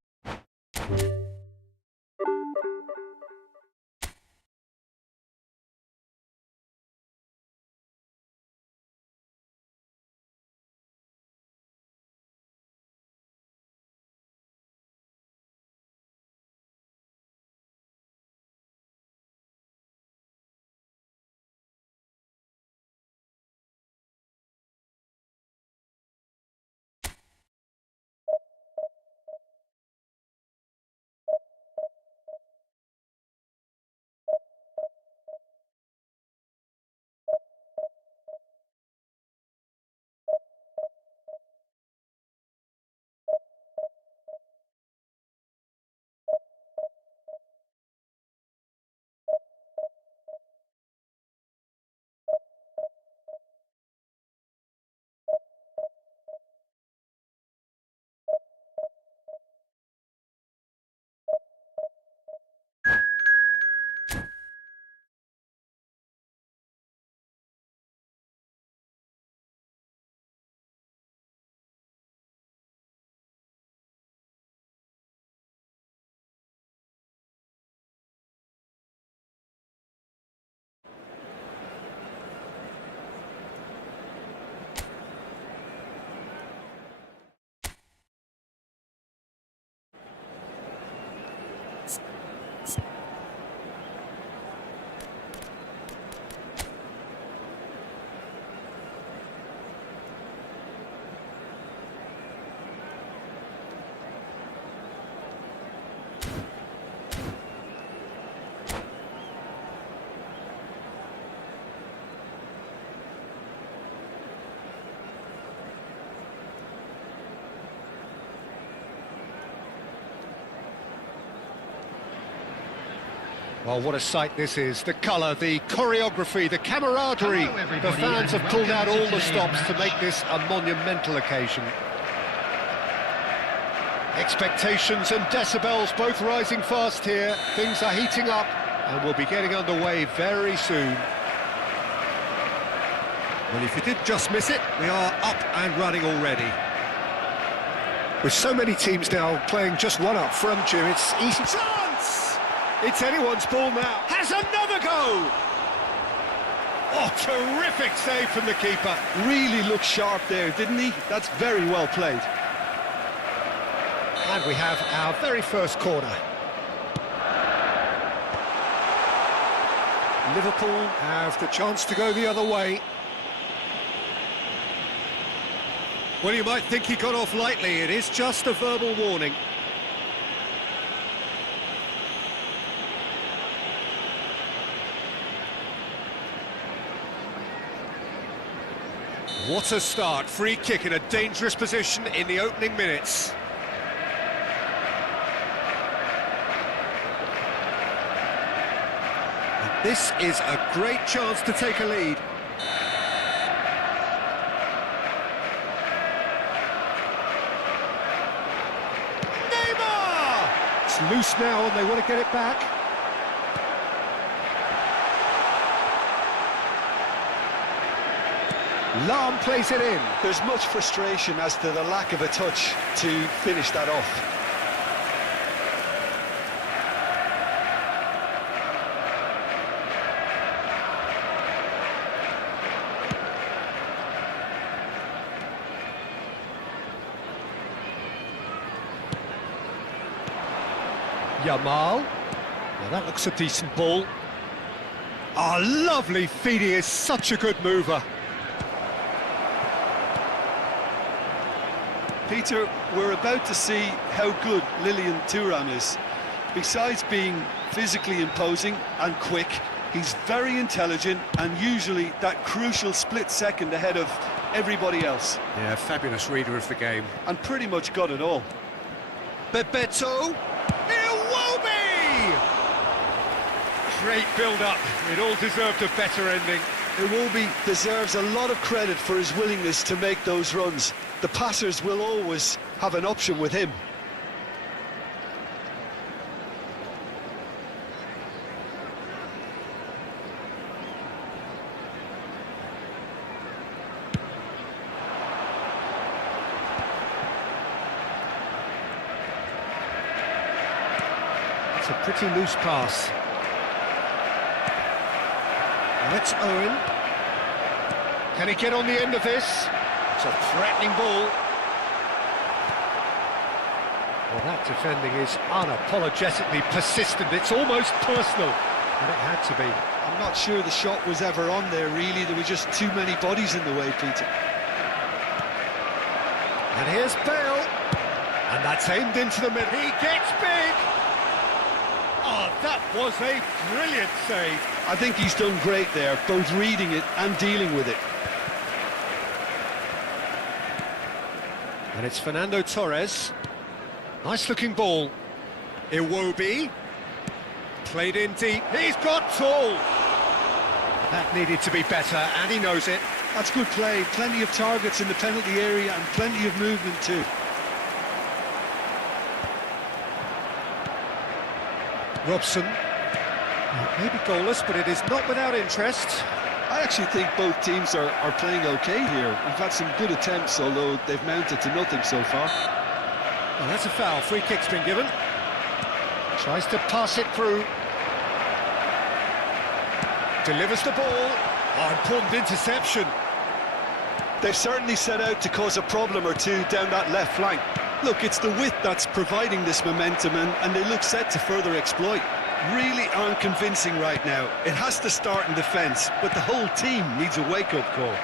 Well, what a sight this is. The colour, the choreography, the camaraderie. Hello, The everybody, fans and have pulled out welcome all to the today's stops to match. make this a monumental occasion. Expectations and decibels both rising fast here. Things are heating up and we'll be getting underway very soon. Well, if you did just miss it, we are up and running already. With so many teams now playing just one up front, Jim, it's easy. Chance! It's anyone's ball now. Has another go! Oh, terrific save from the keeper. Really looked sharp there, didn't he? That's very well played. And we have our very first corner. Liverpool have the chance to go the other way. Well, you might think he got off lightly. It is just a verbal warning. What a start. Free kick in a dangerous position in the opening minutes. And this is a great chance to take a lead. Neymar! It's loose now and they want to get it back. Lam plays it in. There's much frustration as to the lack of a touch to finish that off. Yamal. Now that looks a decent ball. Ah, lovely feed. He is such a good mover. Peter, we're about to see how good Lilian Thuram is. Besides being physically imposing and quick, he's very intelligent and usually that crucial split second ahead of everybody else. Yeah, fabulous reader of the game. And pretty much got it all. Bebeto. Iwobi! Great build-up. It all deserved a better ending. Iwobi deserves a lot of credit for his willingness to make those runs. The passers will always have an option with him. It's a pretty loose pass. That's Owen. Can he get on the end of this? It's a threatening ball. Well, that defending is unapologetically persistent. It's almost personal, and it had to be. I'm not sure the shot was ever on there, really. There were just too many bodies in the way, Peter. And here's Bale. And that's aimed into the middle. He gets big. Oh, that was a brilliant save. I think he's done great there, both reading it and dealing with it. And it's Fernando Torres. Nice looking ball. Iwobi. Played in deep. He's got tall. That needed to be better, and he knows it. That's good play. Plenty of targets in the penalty area and plenty of movement too. Robson. Maybe goalless, but it is not without interest. I actually think both teams are playing okay here. We've had some good attempts, although they've mounted to nothing so far. Well, that's a foul. Free kick's been given. Tries to pass it through. Delivers the ball. Oh, important interception. They've certainly set out to cause a problem or two down that left flank. Look, it's the width that's providing this momentum, and they look set to further exploit. Really unconvincing right now. It has to start in defence, but the whole team needs a wake-up call.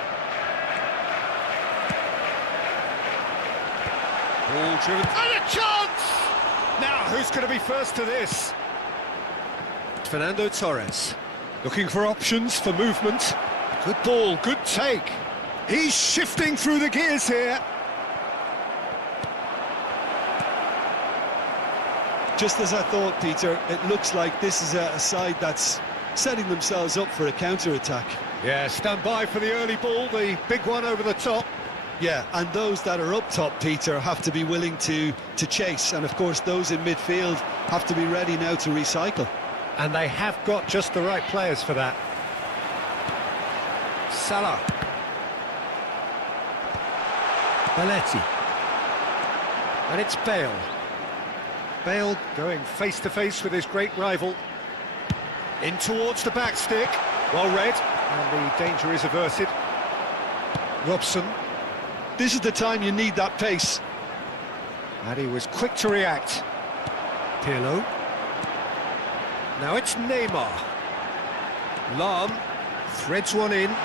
Ball driven. And a chance! Now, who's going to be first to this? Fernando Torres. Looking for options, for movement. Good ball, good take. He's shifting through the gears here. Just as I thought, Peter, it looks like this is a side that's setting themselves up for a counter-attack. Yeah, stand by for the early ball, the big one over the top. Yeah, and those that are up top, Peter, have to be willing to chase. And, of course, those in midfield have to be ready now to recycle. And they have got just the right players for that. Salah. Belletti. And it's Bale. Bale going face-to-face with his great rival. In towards the back stick. Well read. And the danger is averted. Robson. This is the time you need that pace. And he was quick to react. Pirlo. Now it's Neymar. Lahm threads one in.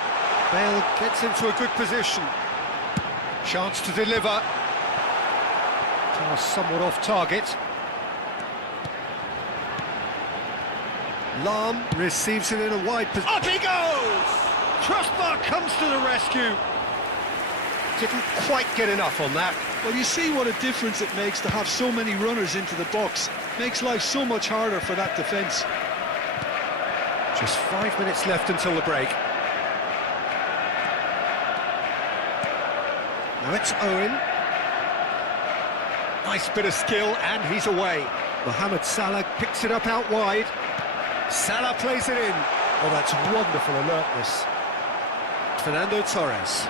Bale gets into a good position. Chance to deliver. Pass somewhat off target. Lahm receives it in a wide position. Up he goes! Crossbar comes to the rescue. Didn't quite get enough on that. Well, you see what a difference it makes to have so many runners into the box. Makes life so much harder for that defence. Just 5 minutes left until the break. Now it's Owen. Nice bit of skill, and he's away. Mohamed Salah picks it up out wide. Salah plays it in. Oh, that's wonderful alertness. Fernando Torres.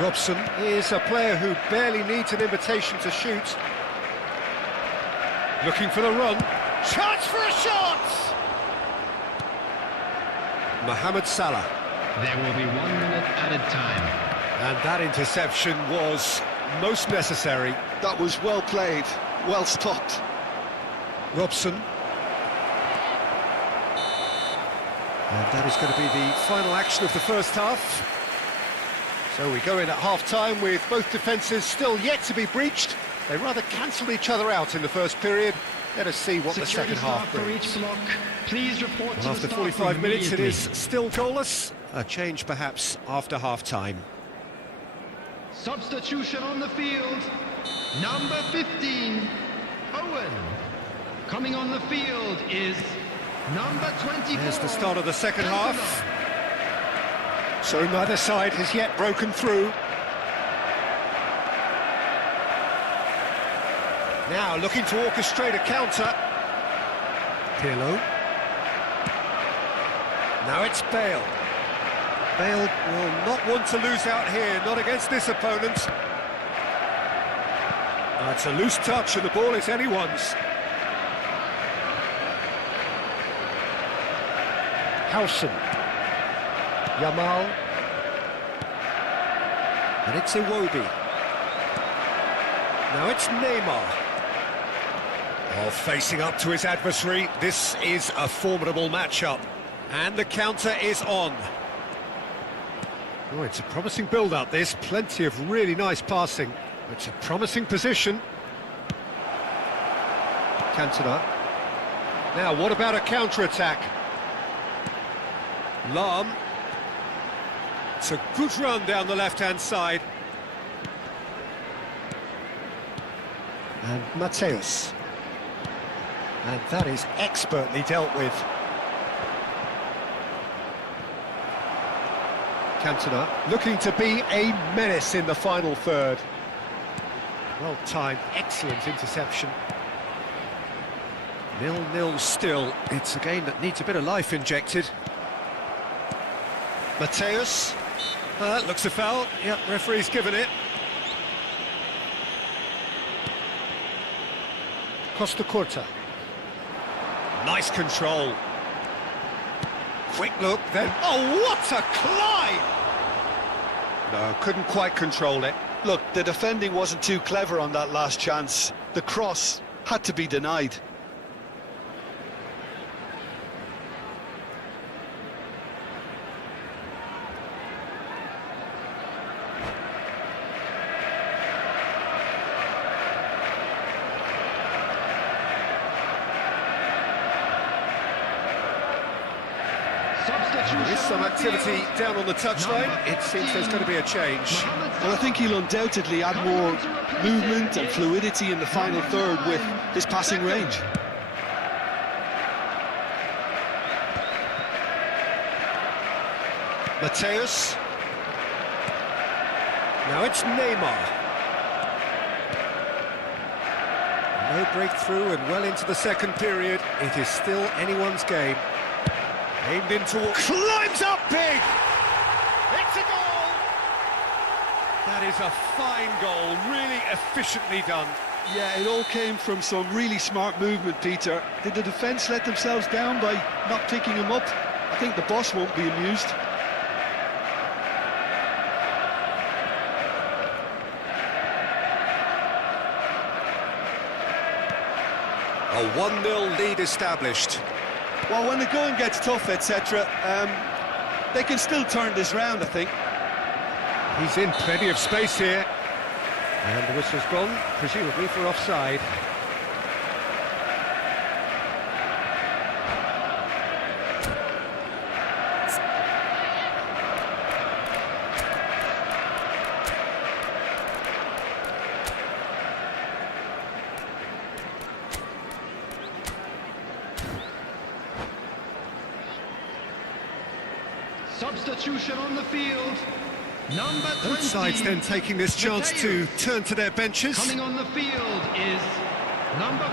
Robson is a player who barely needs an invitation to shoot. Looking for the run. Chance for a shot! Mohamed Salah. There will be 1 minute added time. And that interception was most necessary. That was well played, well stopped. Robson. And that is going to be the final action of the first half. So we go in at half-time with both defences still yet to be breached. They rather cancelled each other out in the first period. Let us see what Security the second half staff for brings. each block, please report to Well, the after staff 45 room minutes it immediately. is still goalless. A change perhaps after half-time. Substitution on the field. Number 15, Owen. Coming on the field is number 24. There's the start of the second Cantona. half. So neither side has yet broken through. Now looking to orchestrate a counter. Pirlo. Now it's Bale. Bale will not want to lose out here, not against this opponent. It's a loose touch and the ball is anyone's. Howson. Yamal. And it's Iwobi. Now it's Neymar. Oh, facing up to his adversary. This is a formidable matchup. And the counter is on. Oh, it's a promising build-up, this. Plenty of really nice passing. It's a promising position. Cantona. Now, what about a counter-attack? Lahm. It's a good run down the left-hand side. And Mateus. And that is expertly dealt with. Cantona looking to be a menace in the final third. Well timed, excellent interception. 0-0 still. It's a game that needs a bit of life injected. Mateus. That looks a foul. Yep, referee's given it. Costa Curta. Nice control. Quick look, then... Oh, what a climb! No, couldn't quite control it. Look, the defending wasn't too clever on that last chance. The cross had to be denied. Substitution. There is some on the activity field. down on the touchline. Number It seems there's going to be a change. Well, I think he'll undoubtedly add more movement and fluidity in the final third with his passing range. Mateus. Now it's Neymar. No breakthrough and well into the second period. It is still anyone's game. Aimed into... Climbs up big! It's a goal! That is a fine goal, really efficiently done. Yeah, it all came from some really smart movement, Peter. Did the defence let themselves down by not picking him up? I think the boss won't be amused. A 1-0 lead established. Well, when the going gets tough, etc., they can still turn this round, I think. He's in plenty of space here. And the whistle's gone, presumably for offside. Substitution on the field. Number 20. Both sides then taking this chance to turn to their benches. Coming on the field is number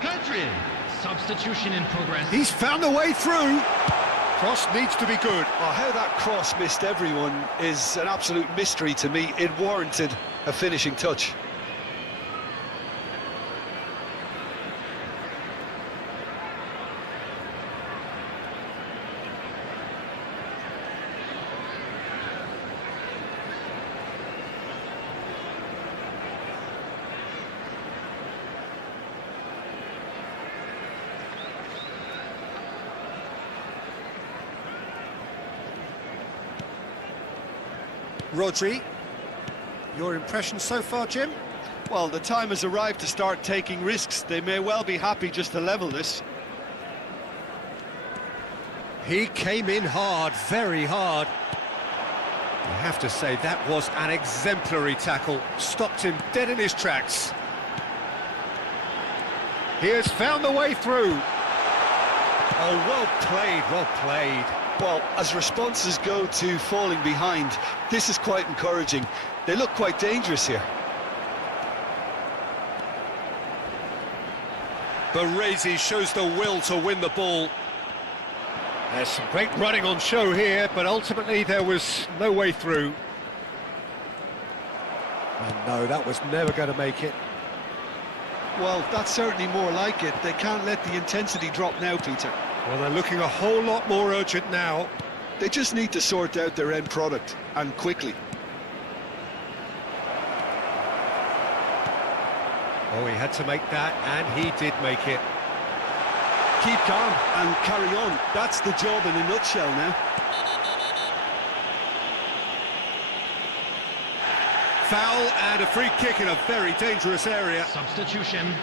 4, Pedri. Substitution in progress. He's found a way through. Cross needs to be good. Oh, how that cross missed everyone is an absolute mystery to me. It warranted a finishing touch. Rodri, your impression so far, Jim? Well, the time has arrived to start taking risks. They may well be happy just to level this. He came in hard, very hard. I have to say, that was an exemplary tackle. Stopped him dead in his tracks. He has found the way through. Oh, well played, well played. Well, as responses go to falling behind, this is quite encouraging. They look quite dangerous here. Baresi shows the will to win the ball. There's some great running on show here, but ultimately there was no way through. And no, that was never going to make it. Well, that's certainly more like it. They can't let the intensity drop now, Peter. Well, they're looking a whole lot more urgent now. They just need to sort out their end product, and quickly. Oh, he had to make that, and he did make it. Keep calm and carry on. That's the job in a nutshell now. Foul and a free kick in a very dangerous area. Substitution.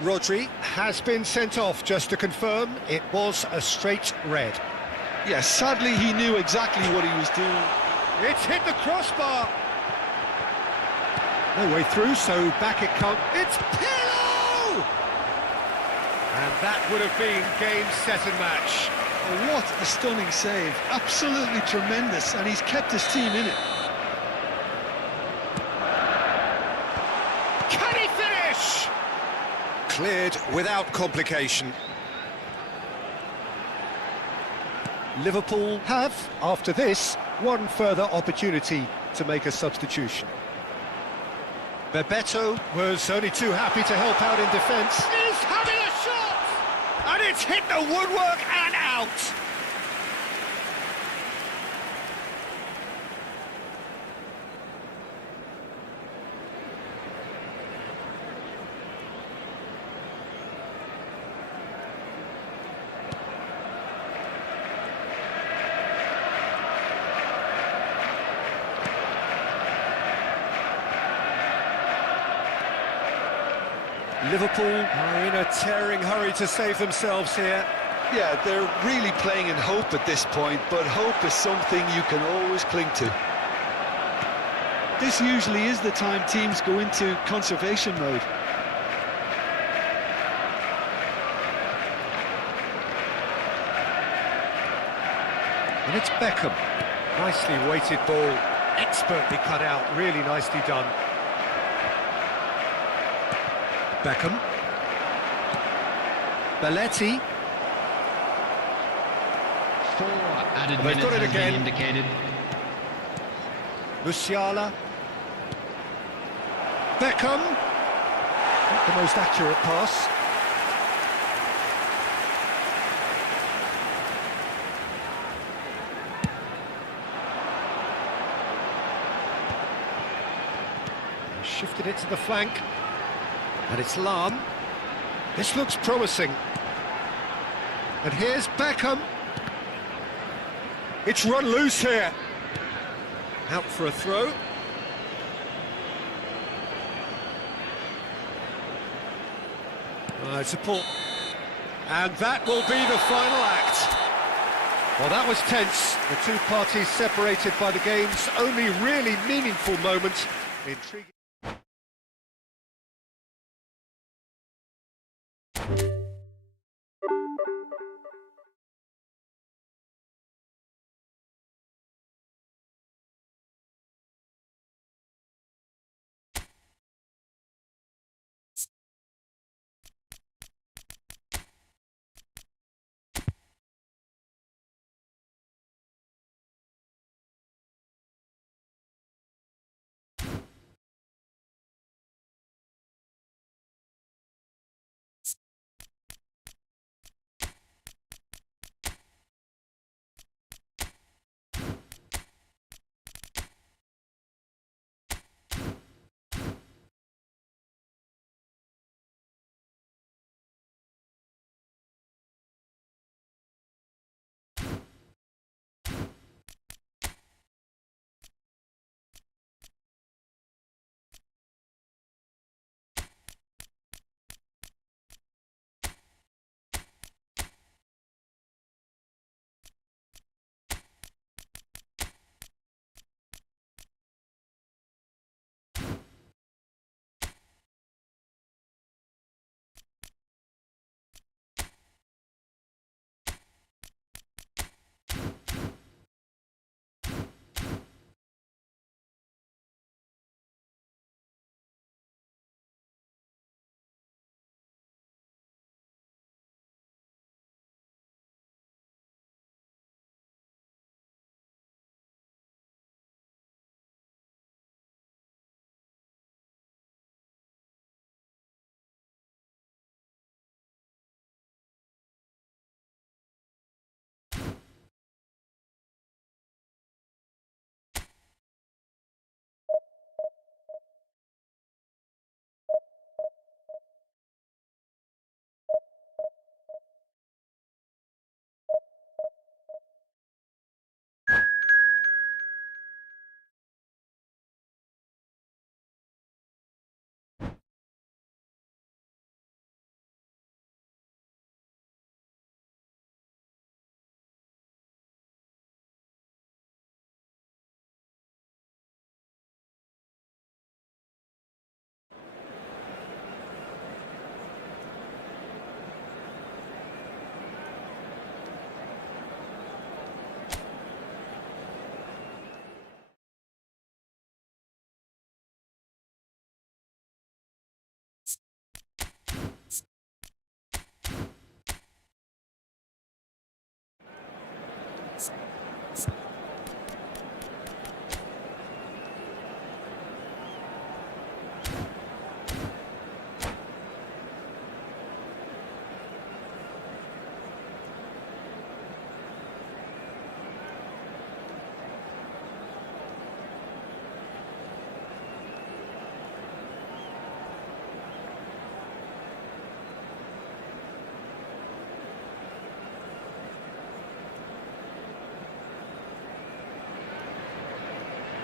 Rodri has been sent off, just to confirm. It was a straight red. Yes, sadly he knew exactly what he was doing. It's hit the crossbar. No way through, so back it comes. It's Pirlo! And that would have been game, set and match. Oh, what a stunning save. Absolutely tremendous, and he's kept his team in it. Can he finish? Cleared without complication. Liverpool have, after this, one further opportunity to make a substitution. Bebeto was only too happy to help out in defence. He's having a shot! And it's hit the woodwork and out! Liverpool are in a tearing hurry to save themselves here. Yeah, they're really playing in hope at this point, but hope is something you can always cling to. This usually is the time teams go into conservation mode. And it's Beckham. Nicely weighted ball, expertly cut out, really nicely done. Beckham. Belletti. 4 added Well, they've minutes got it has again. been indicated. Musiala. Beckham. Not the most accurate pass. Shifted it to the flank. And it's Lahm. This looks promising. And here's Beckham. It's run loose here. Out for a throw. It's a pull. And that will be the final act. Well, that was tense. The two parties separated by the game's only really meaningful moment. Intriguing.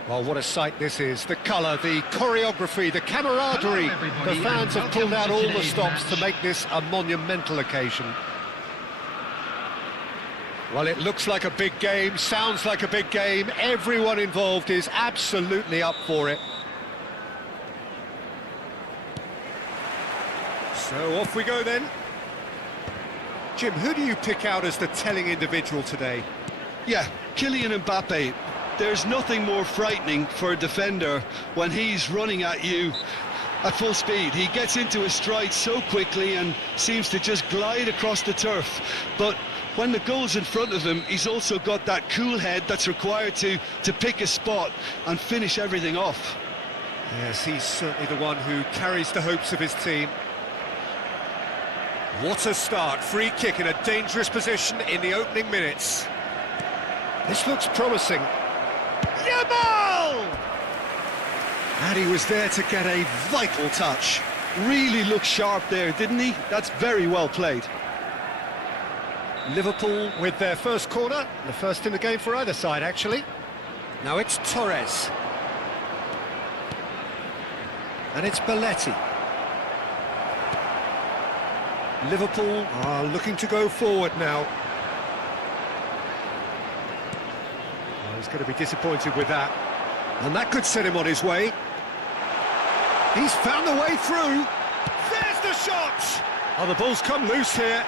Well, what a sight this is. The colour, the choreography, the camaraderie. Hello, The everybody, fans and have pulled out welcome to all the today's stops to match. make this a monumental occasion. Well, it looks like a big game, sounds like a big game. Everyone involved is absolutely up for it. So off we go then. Jim, who do you pick out as the telling individual today? Yeah, Kylian Mbappe. There's nothing more frightening for a defender when he's running at you at full speed. He gets into his stride so quickly and seems to just glide across the turf. But when the goal's in front of him, he's also got that cool head that's required to pick a spot and finish everything off. Yes, he's certainly the one who carries the hopes of his team. What a start. Free kick in a dangerous position in the opening minutes. This looks promising. Yamal! And he was there to get a vital touch. Really looked sharp there, didn't he? That's very well played. Liverpool with their first corner, the first in the game for either side, actually. Now it's Torres. And it's Belletti. Liverpool are looking to go forward now. Oh, he's going to be disappointed with that. And that could set him on his way. He's found the way through. There's the shot! Oh, the ball's come loose here.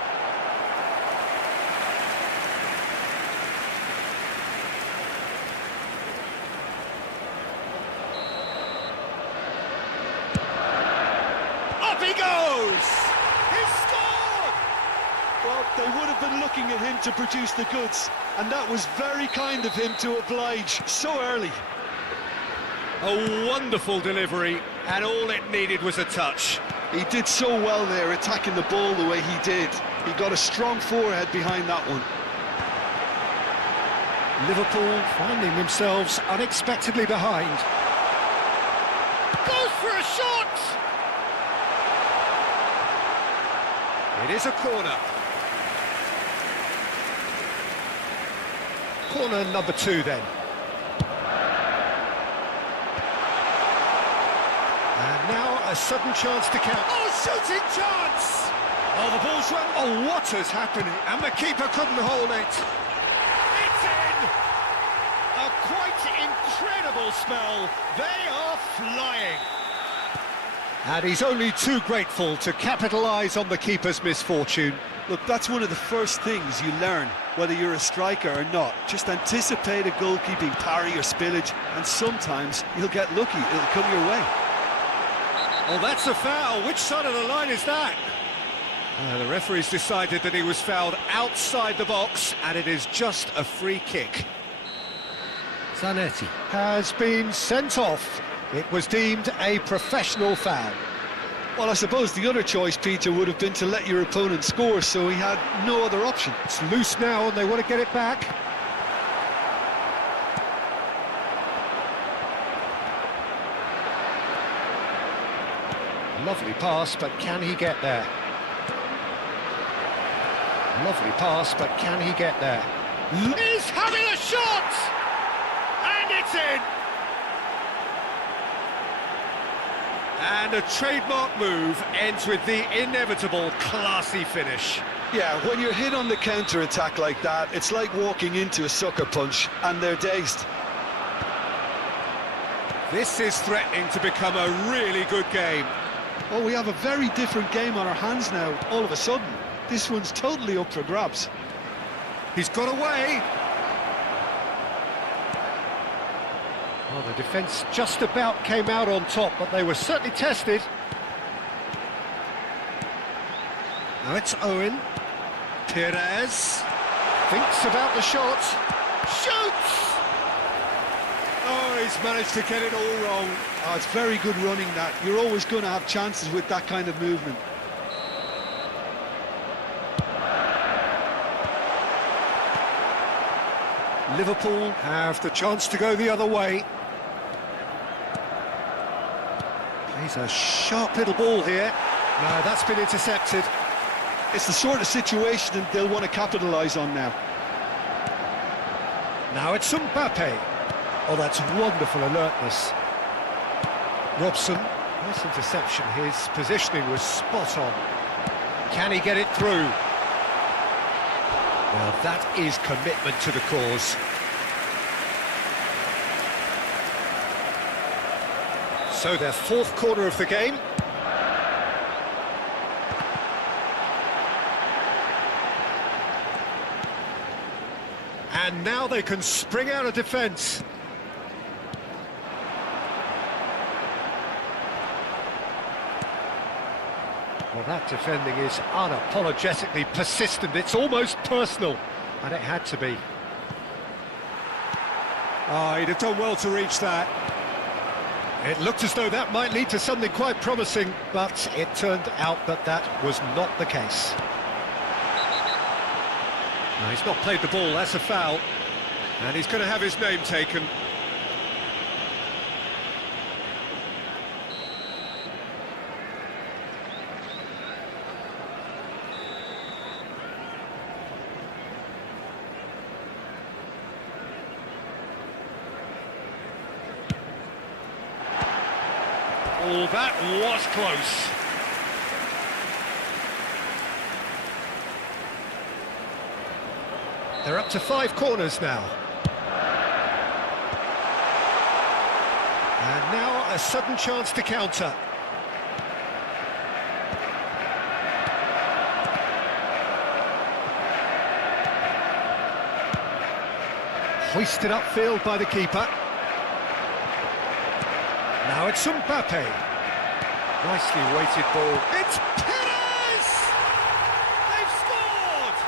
Up he goes! He's scored! Well, they would have been looking at him to produce the goods, and that was very kind of him to oblige so early. A wonderful delivery, and all it needed was a touch. He did so well there, attacking the ball the way he did. He got a strong forehead behind that one. Liverpool finding themselves unexpectedly behind. Goes for a shot! It is a corner. Corner number 2 then. And now a sudden chance to count. Oh, shooting chance! Oh, the ball's run. Oh, what has happened? And the keeper couldn't hold it. It's in! A quite incredible spell. They are flying. And he's only too grateful to capitalise on the keeper's misfortune. Look, that's one of the first things you learn, whether you're a striker or not. Just anticipate a goalkeeping parry or spillage, and sometimes you'll get lucky. It'll come your way. Oh, that's a foul. Which side of the line is that? The referee's decided that he was fouled outside the box, and it is just a free kick. Zanetti has been sent off. It was deemed a professional foul. Well, I suppose the other choice, Peter, would have been to let your opponent score, so he had no other option. It's loose now, and they want to get it back. Lovely pass, but can he get there? Lovely pass, but can he get there? He's having a shot! And it's in! And a trademark move ends with the inevitable classy finish. Yeah, when you're hit on the counter-attack like that, it's like walking into a sucker punch, and they're dazed. This is threatening to become a really good game. Oh, we have a very different game on our hands now, all of a sudden. This one's totally up for grabs. He's got away. Well, the defence just about came out on top, but they were certainly tested. Now it's Owen. Perez thinks about the shot. Shoots! Oh, he's managed to get it all wrong. Oh, it's very good running, that. You're always going to have chances with that kind of movement. Liverpool have the chance to go the other way. Plays a sharp little ball here. No, that's been intercepted. It's the sort of situation that they'll want to capitalise on now. Now it's Mbappe. Oh, that's wonderful alertness. Robson, nice interception. His positioning was spot on. Can he get it through? Well, that is commitment to the cause. So their fourth corner of the game. And now they can spring out of defence. Well, that defending is unapologetically persistent. It's almost personal, and it had to be. Oh, he'd have done well to reach that. It looked as though that might lead to something quite promising, but it turned out that that was not the case. No, he's not played the ball, that's a foul. And he's going to have his name taken. Oh, that was close. They're up to 5 corners now. And now a sudden chance to counter. Hoisted upfield by the keeper. Now it's Mbappe. Nicely weighted ball. It's Perez! They've scored!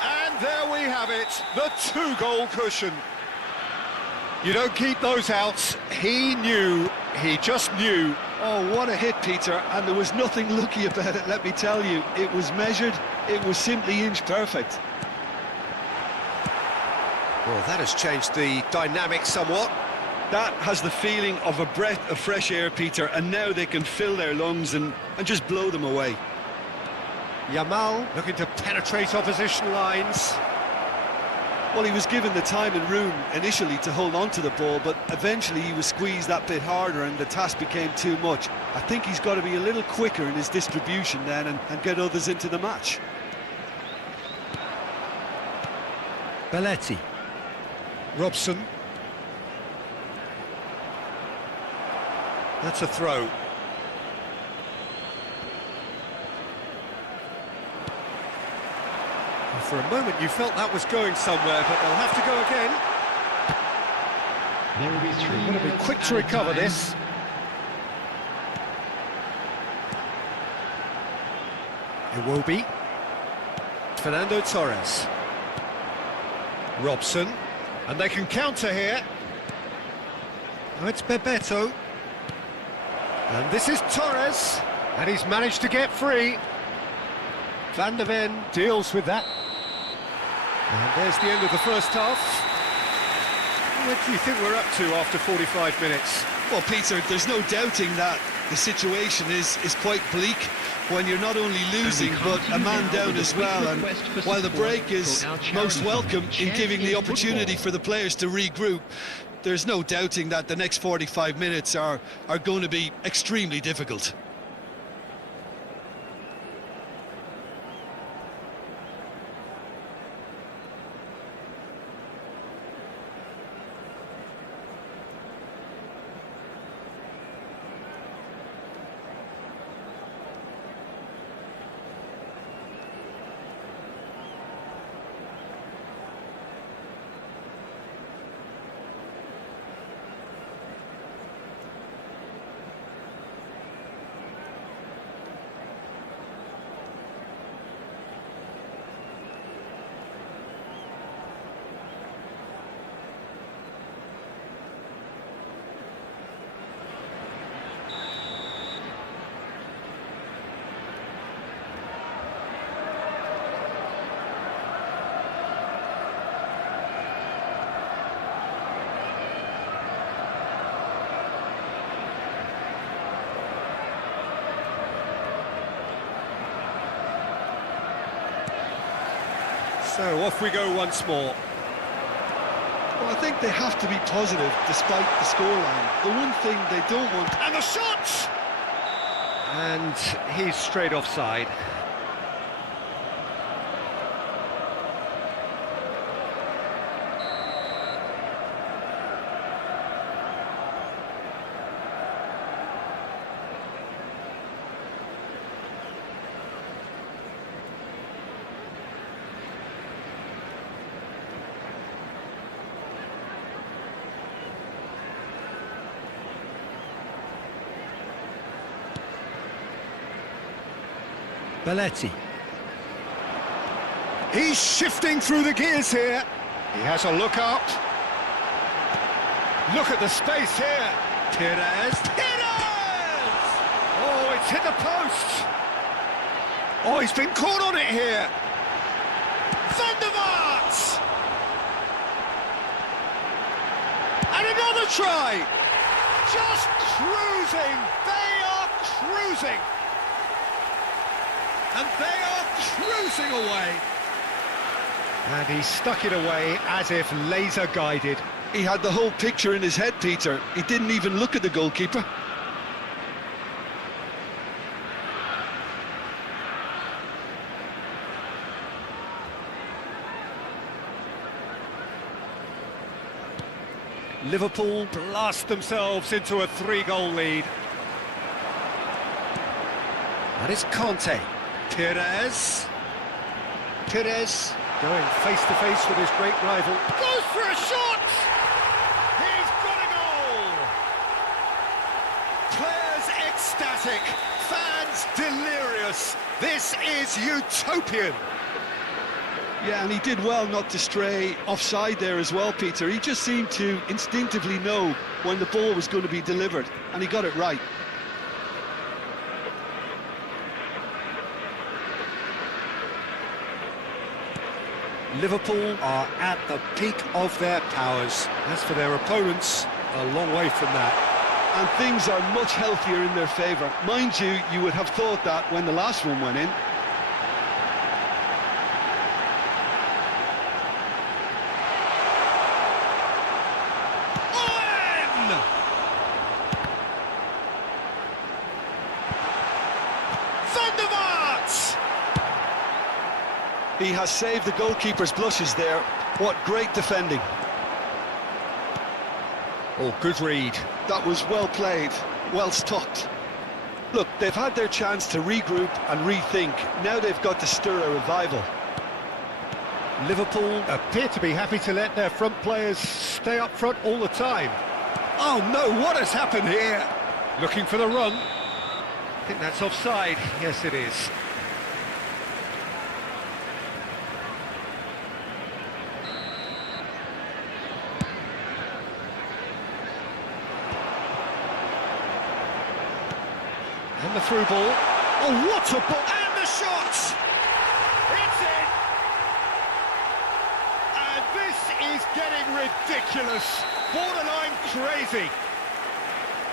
And there we have it, the 2-goal cushion. You don't keep those out. He knew, he just knew. Oh, what a hit, Peter, and there was nothing lucky about it, let me tell you. It was measured, it was simply inch perfect. Well, that has changed the dynamic somewhat. That has the feeling of a breath of fresh air, Peter, and now they can fill their lungs and just blow them away. Yamal looking to penetrate opposition lines. Well, he was given the time and room initially to hold on to the ball, but eventually he was squeezed that bit harder and the task became too much. I think he's got to be a little quicker in his distribution then and get others into the match. Belletti. Robson. That's a throw. Well, for a moment you felt that was going somewhere, but they'll have to go again. There will be 3 They've got to be quick to recover this. It will be Fernando Torres. Robson. And they can counter here. Oh, it's Bebeto. And this is Torres, and he's managed to get free. Van der Ven deals with that. And there's the end of the first half. What do you think we're up to after 45 minutes? Well, Peter, there's no doubting that the situation is quite bleak when you're not only losing but a man down as well, and while the break is most welcome in giving the opportunity for the players to regroup, there's no doubting that the next 45 minutes are going to be extremely difficult. So off we go once more. Well, I think they have to be positive despite the scoreline. The one thing they don't want... And the shot! And he's straight offside. Belletti. He's shifting through the gears here. He has a look up. Look at the space here. Pires. Pires! Oh, it's hit the post. Oh, he's been caught on it here. Van der Vaart! And another try. Just cruising. They are cruising. And they are cruising away. And he stuck it away as if laser guided. He had the whole picture in his head, Peter. He didn't even look at the goalkeeper. Liverpool blast themselves into a 3-goal lead. And it's Conte. Pires. Pires going face-to-face with his great rival. Goes for a shot! He's got a goal! Players ecstatic, fans delirious. This is utopian. Yeah, and he did well not to stray offside there as well, Peter. He just seemed to instinctively know when the ball was going to be delivered, and he got it right. Liverpool are at the peak of their powers. As for their opponents, a long way from that. And things are much healthier in their favour. Mind you, you would have thought that when the last one went in. Van der Vaart! He has saved the goalkeeper's blushes there. What great defending. Oh, good read. That was well played, well stopped. Look, they've had their chance to regroup and rethink. Now they've got to stir a revival. Liverpool appear to be happy to let their front players stay up front all the time. Oh no, what has happened here? Looking for the run. I think that's offside. Yes, it is. And the through ball. Oh, what a ball! And the shot! It's in! And this is getting ridiculous. Borderline crazy.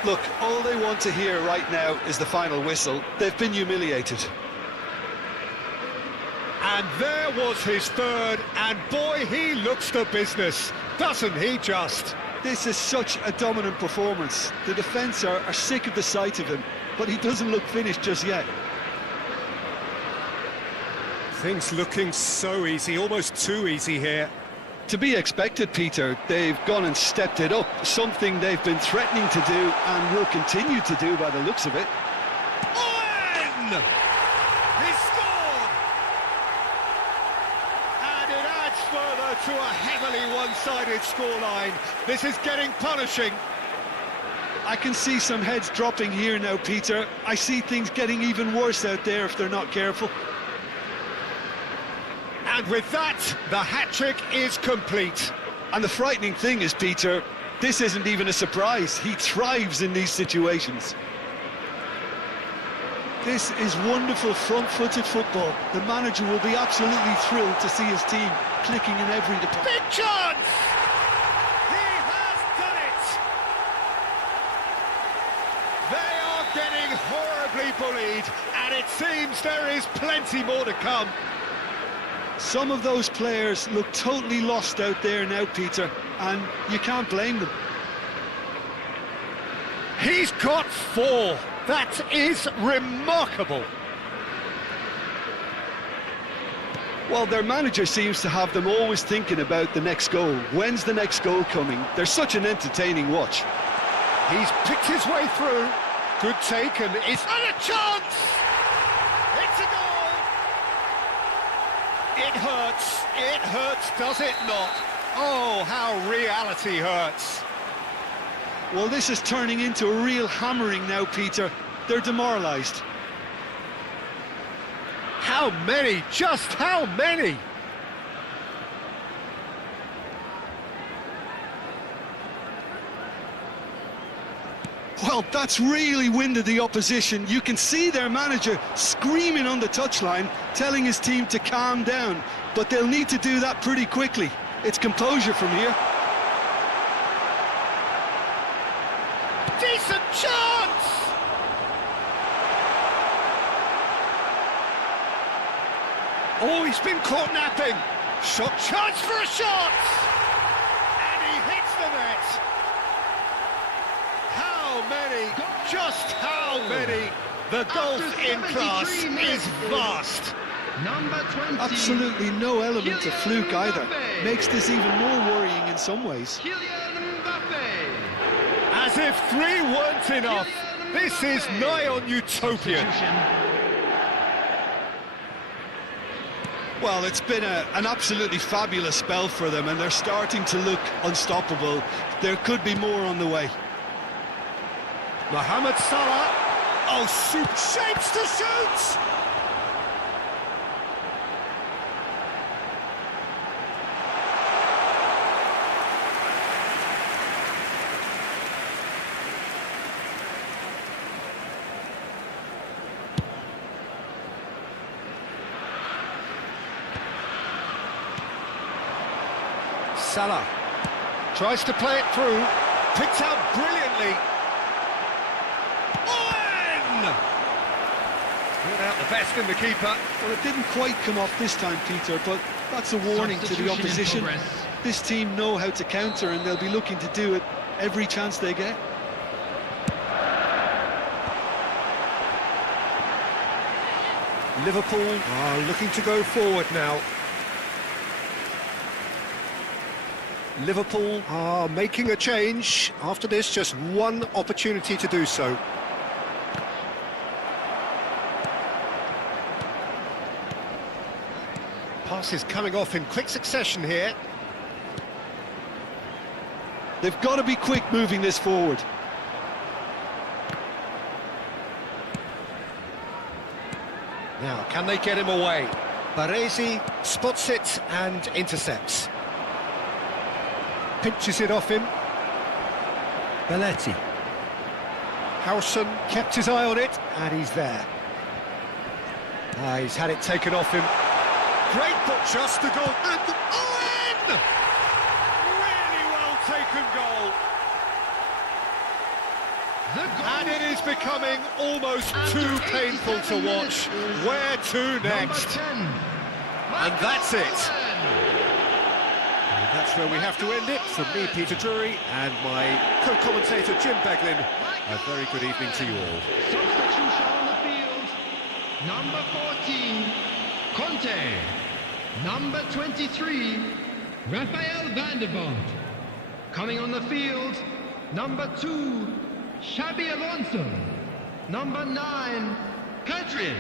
Look, all they want to hear right now is the final whistle. They've been humiliated. And there was his third, and boy, he looks the business, doesn't he just? This is such a dominant performance. The defence are sick of the sight of him, but he doesn't look finished just yet. Things looking so easy, almost too easy here. To be expected, Peter. They've gone and stepped it up, something they've been threatening to do and will continue to do by the looks of it. Owen! He scored! And it adds further to a heavily one-sided scoreline. This is getting punishing. I can see some heads dropping here now, Peter. I see things getting even worse out there if they're not careful. And with that, the hat-trick is complete. And the frightening thing is, Peter, this isn't even a surprise. He thrives in these situations. This is wonderful front-footed football. The manager will be absolutely thrilled to see his team clicking in every department. Big chance! He has done it! They are getting horribly bullied, and it seems there is plenty more to come. Some of those players look totally lost out there now, Peter, and you can't blame them. He's got 4. That is remarkable. Well, their manager seems to have them always thinking about the next goal. When's the next goal coming? They're such an entertaining watch. He's picked his way through. Good take, and it's and a chance! It's a goal! It hurts, does it not? Oh, how reality hurts. Well, this is turning into a real hammering now, Peter. They're demoralised. How many? Just how many? Well, that's really winded the opposition. You can see their manager screaming on the touchline, telling his team to calm down, but they'll need to do that pretty quickly. It's composure from here. Decent chance! Oh, he's been caught napping. Shot, chance for a shot! And he hits the net. How many? Just how many? The golf in class is vast. Number 20. Absolutely no element of fluke either. Makes this even more worrying in some ways. Kylian Mbappe. As if 3 weren't enough. This is nigh on utopian. Well, it's been an absolutely fabulous spell for them, and they're starting to look unstoppable. There could be more on the way. Mohamed Salah. Oh, shapes to shoot! Salah tries to play it through, picked out brilliantly. Brought out the best in the keeper. Well, it didn't quite come off this time, Peter, but that's a warning to the opposition. This team know how to counter, and they'll be looking to do it every chance they get. Liverpool are looking to go forward now. Liverpool are making a change. After this, just one opportunity to do so. Passes coming off in quick succession here. They've got to be quick moving this forward. Now, can they get him away? Baresi spots it and intercepts. Pinches it off him. Belletti. Howson kept his eye on it, and he's there. He's had it taken off him. Great, but just a goal. And Owen! Really well taken goal. And it is becoming almost too painful to watch. Where to next? And that's it. And that's where we have to end it. From me, Peter Drury, and my co-commentator, Jim Beglin. A very good evening to you all. Substitution on the field. Number 14, Conte. Number 23, Rafael van der Vaart. Coming on the field, number 2, Xabi Alonso. Number 9, Kadri.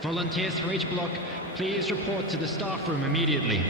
Volunteers for each block, please report to the staff room immediately.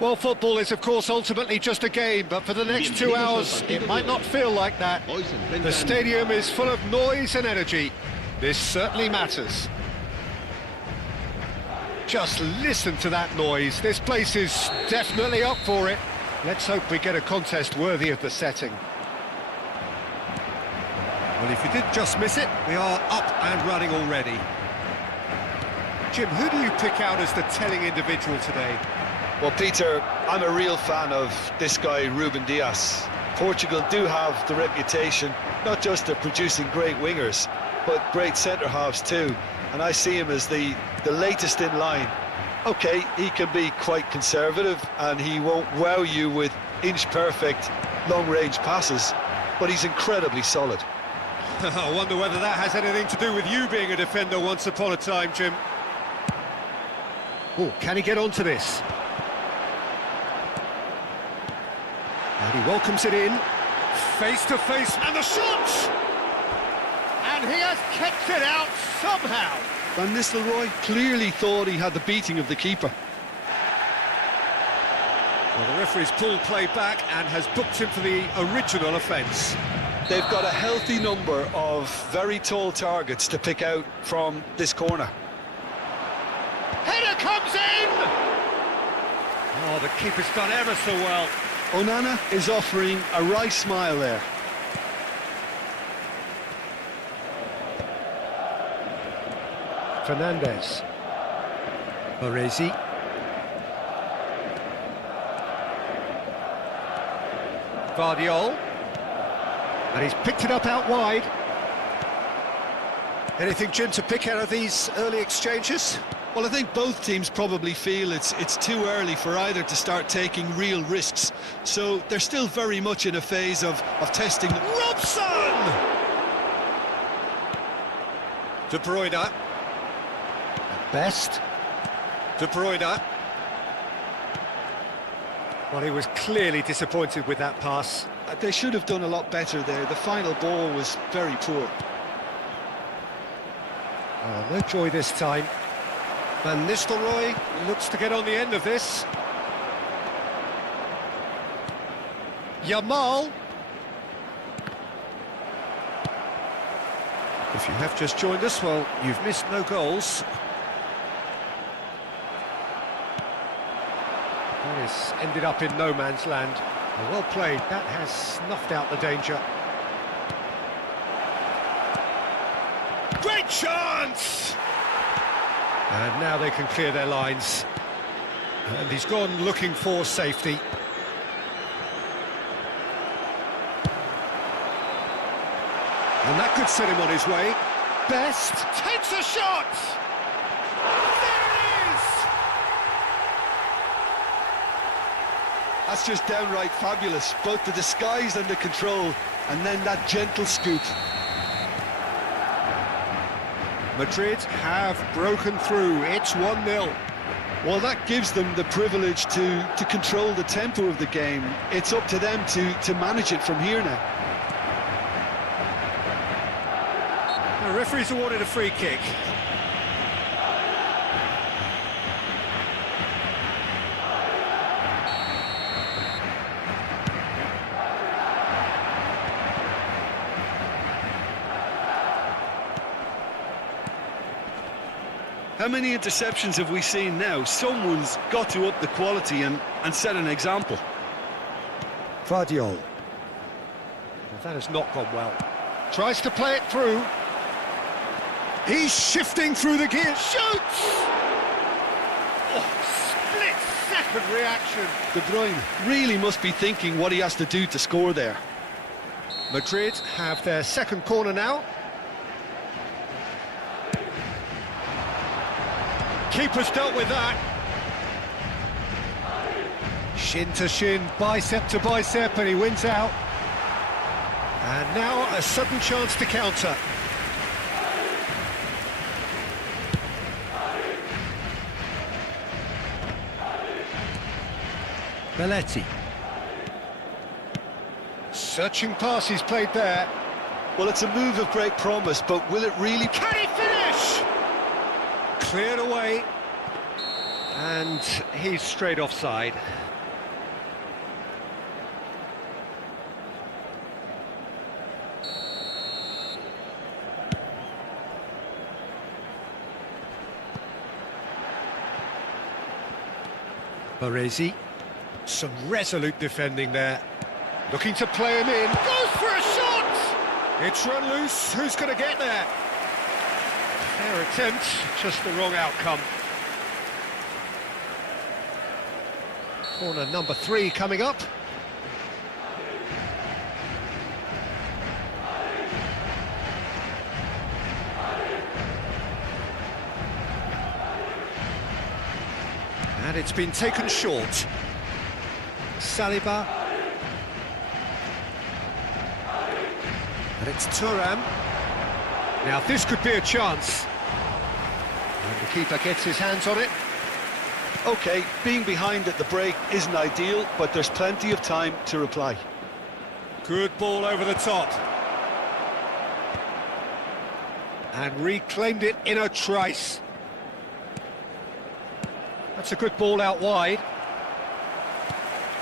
Well, football is, of course, ultimately just a game, but for the next 2 hours, it might not feel like that. The stadium is full of noise and energy. This certainly matters. Just listen to that noise. This place is definitely up for it. Let's hope we get a contest worthy of the setting. Well, if you did just miss it, we are up and running already. Jim, who do you pick out as the telling individual today? Well, Peter, I'm a real fan of this guy, Ruben Dias. Portugal do have the reputation, not just of producing great wingers, but great centre-halves too. And I see him as the latest in line. OK, he can be quite conservative, and he won't wow you with inch-perfect long-range passes, but he's incredibly solid. I wonder whether that has anything to do with you being a defender once upon a time, Jim. Oh, can he get onto this? And he welcomes it in, face to face, and the shot! And he has kept it out somehow. Van Nistelrooy clearly thought he had the beating of the keeper. Well, the referee's pulled play back and has booked him for the original offence. They've got a healthy number of very tall targets to pick out from this corner. Header comes in! Oh, the keeper's done ever so well. Onana is offering a wry smile there. Fernandez. Baresi. Guardiol. And he's picked it up out wide. Anything, Jim, to pick out of these early exchanges? Well, I think both teams probably feel it's too early for either to start taking real risks. So they're still very much in a phase of testing. Robson! De Bruyne. Best. De Bruyne. Well, he was clearly disappointed with that pass. They should have done a lot better there. The final ball was very poor. Oh, no joy this time. Van Nistelrooy looks to get on the end of this. Yamal. If you have just joined us, well, you've missed no goals. That has ended up in no man's land. Well played, that has snuffed out the danger. Great chance! And now they can clear their lines. And he's gone looking for safety. And that could set him on his way. Best takes a shot! There it is! That's just downright fabulous. Both the disguise and the control, and then that gentle scoop. Madrid have broken through. It's 1-0. Well, that gives them the privilege to control the tempo of the game. It's up to them to manage it from here now. The referee's awarded a free kick. How many interceptions have we seen now? Someone's got to up the quality and set an example. Guardiol. Well, that has not gone well. Tries to play it through. He's shifting through the gears. Shoots! Oh, split-second reaction. De Bruyne really must be thinking what he has to do to score there. Madrid have their second corner now. Keeper's dealt with that. Shin to shin, bicep to bicep, and he wins out. And now a sudden chance to counter. Belletti. Searching pass he's played there. Well, it's a move of great promise, but will it really... Can he finish? Cleared away. And he's straight offside. Baresi. Some resolute defending there. Looking to play him in. Goes for a shot! It's run loose. Who's going to get there? Fair attempt, just the wrong outcome. Corner number 3 coming up. And it's been taken short. Saliba. And it's Thuram. Now this could be a chance. And the keeper gets his hands on it. OK, being behind at the break isn't ideal, but there's plenty of time to reply. Good ball over the top. And reclaimed it in a trice. That's a good ball out wide.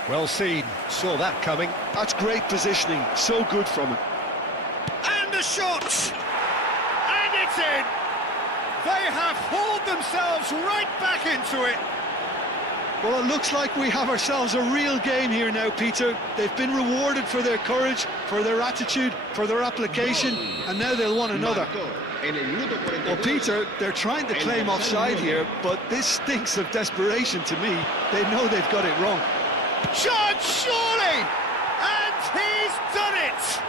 Well seen, saw that coming. That's great positioning, so good from him. And a shot! And it's in! They have hauled themselves right back into it. Well, it looks like we have ourselves a real game here now, Peter. They've been rewarded for their courage, for their attitude, for their application, and now they'll want another. Well, Peter, they're trying to claim offside here, but this stinks of desperation to me. They know they've got it wrong. Chance, surely! And he's done it!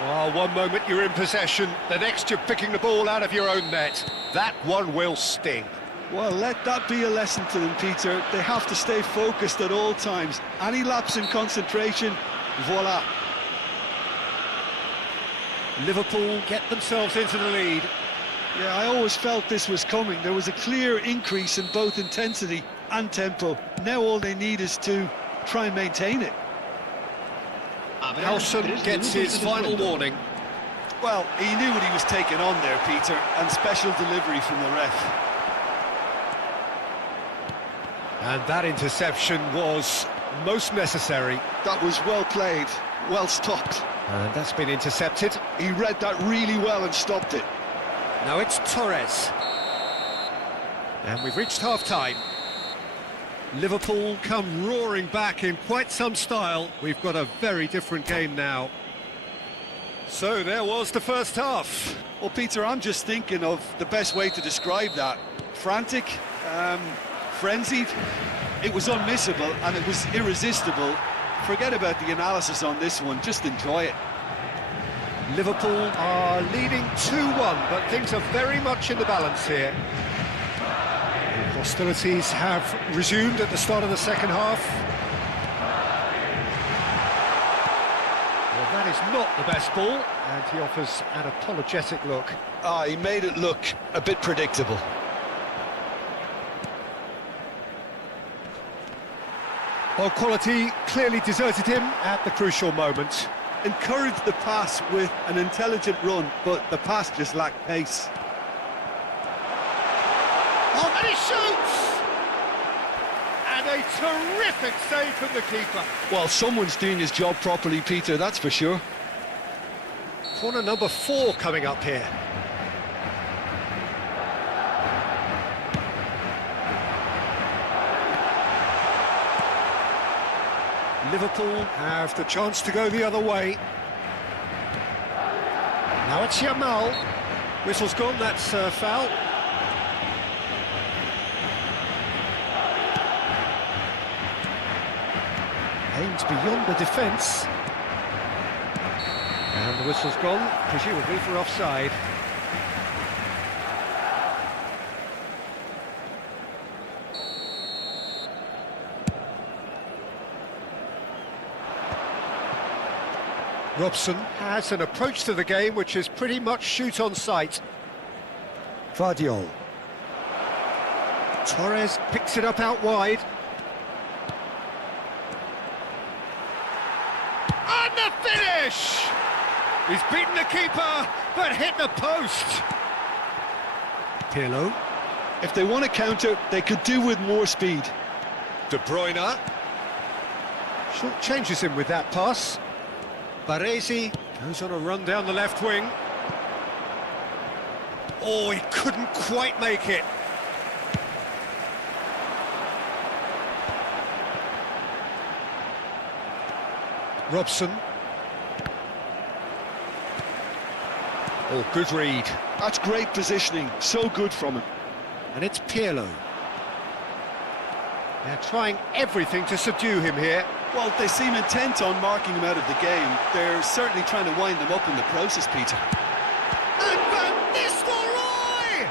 Oh, one moment you're in possession, the next you're picking the ball out of your own net. That one will sting. Well, let that be a lesson to them, Peter. They have to stay focused at all times. Any lapse in concentration, voila. Liverpool get themselves into the lead. Yeah, I always felt this was coming. There was a clear increase in both intensity and tempo. Now all they need is to try and maintain it. Howson gets his final warning. Well, he knew what he was taking on there, Peter, and special delivery from the ref. And that interception was most necessary. That was well played, well stopped. And that's been intercepted. He read that really well and stopped it. Now it's Torres. And we've reached half-time. Liverpool come roaring back in quite some style. We've got a very different game now. So there was the first half. Well, Peter, I'm just thinking of the best way to describe that. Frantic, frenzied. It was unmissable and it was irresistible. Forget about the analysis on this one, just enjoy it. Liverpool are leading 2-1, but things are very much in the balance here. Hostilities have resumed at the start of the second half. Well, that is not the best ball, and he offers an apologetic look. He made it look a bit predictable. Well, quality clearly deserted him at the crucial moment. Encouraged the pass with an intelligent run, but the pass just lacked pace. Oh, and he shoots! And a terrific save from the keeper. Well, someone's doing his job properly, Peter, that's for sure. Corner number 4 coming up here. Liverpool have the chance to go the other way. Now it's Yamal. Whistle's gone, that's a foul. Aims beyond the defence. And the whistle's gone, presumably for offside. Robson has an approach to the game which is pretty much shoot on sight. Vardiol. Torres picks it up out wide. And the finish! He's beaten the keeper, but hit the post. Pirlo. If they want to counter, they could do with more speed. De Bruyne. Short changes him with that pass. Baresi goes on a run down the left wing. Oh, he couldn't quite make it. Robson. Oh, good read. That's great positioning, so good from him. And it's Pirlo. They're trying everything to subdue him here. Well, they seem intent on marking him out of the game. They're certainly trying to wind him up in the process, Peter. And Van Nistelrooy!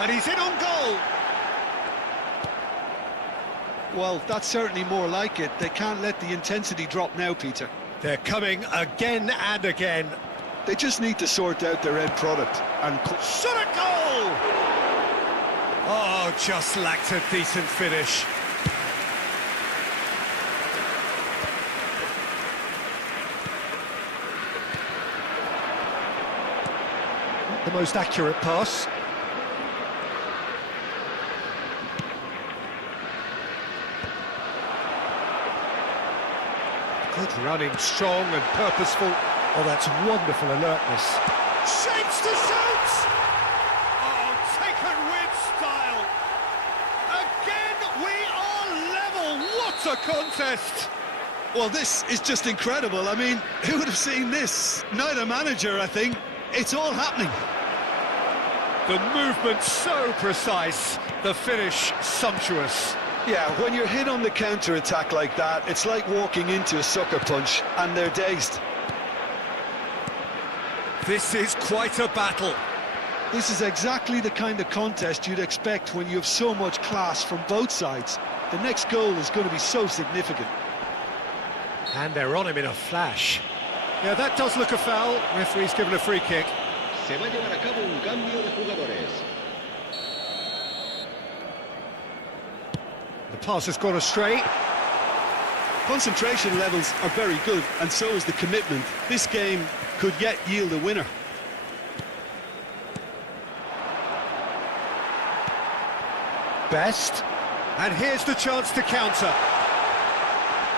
And he's in on goal. Well, that's certainly more like it. They can't let the intensity drop now, Peter. They're coming again and again. They just need to sort out their end product and... Shot a goal! Oh, just lacked a decent finish. Not the most accurate pass. Good running, strong and purposeful. Oh, that's wonderful alertness. Shapes to shoot! Oh, taken with style. Again, we are level. What a contest! Well, this is just incredible. I mean, who would have seen this? Neither manager, I think. It's all happening. The movement so precise, the finish sumptuous. Yeah, when you're hit on the counter-attack like that, it's like walking into a sucker punch, and they're dazed. This is quite a battle. This is exactly the kind of contest you'd expect when you have so much class from both sides. The next goal is going to be so significant. And they're on him in a flash. Yeah, that does look a foul. Referee's given a free kick. Se va a llevar a cabo un cambio de jugadores. The pass has gone astray. Concentration levels are very good, and so is the commitment. This game could yet yield a winner. Best. And here's the chance to counter.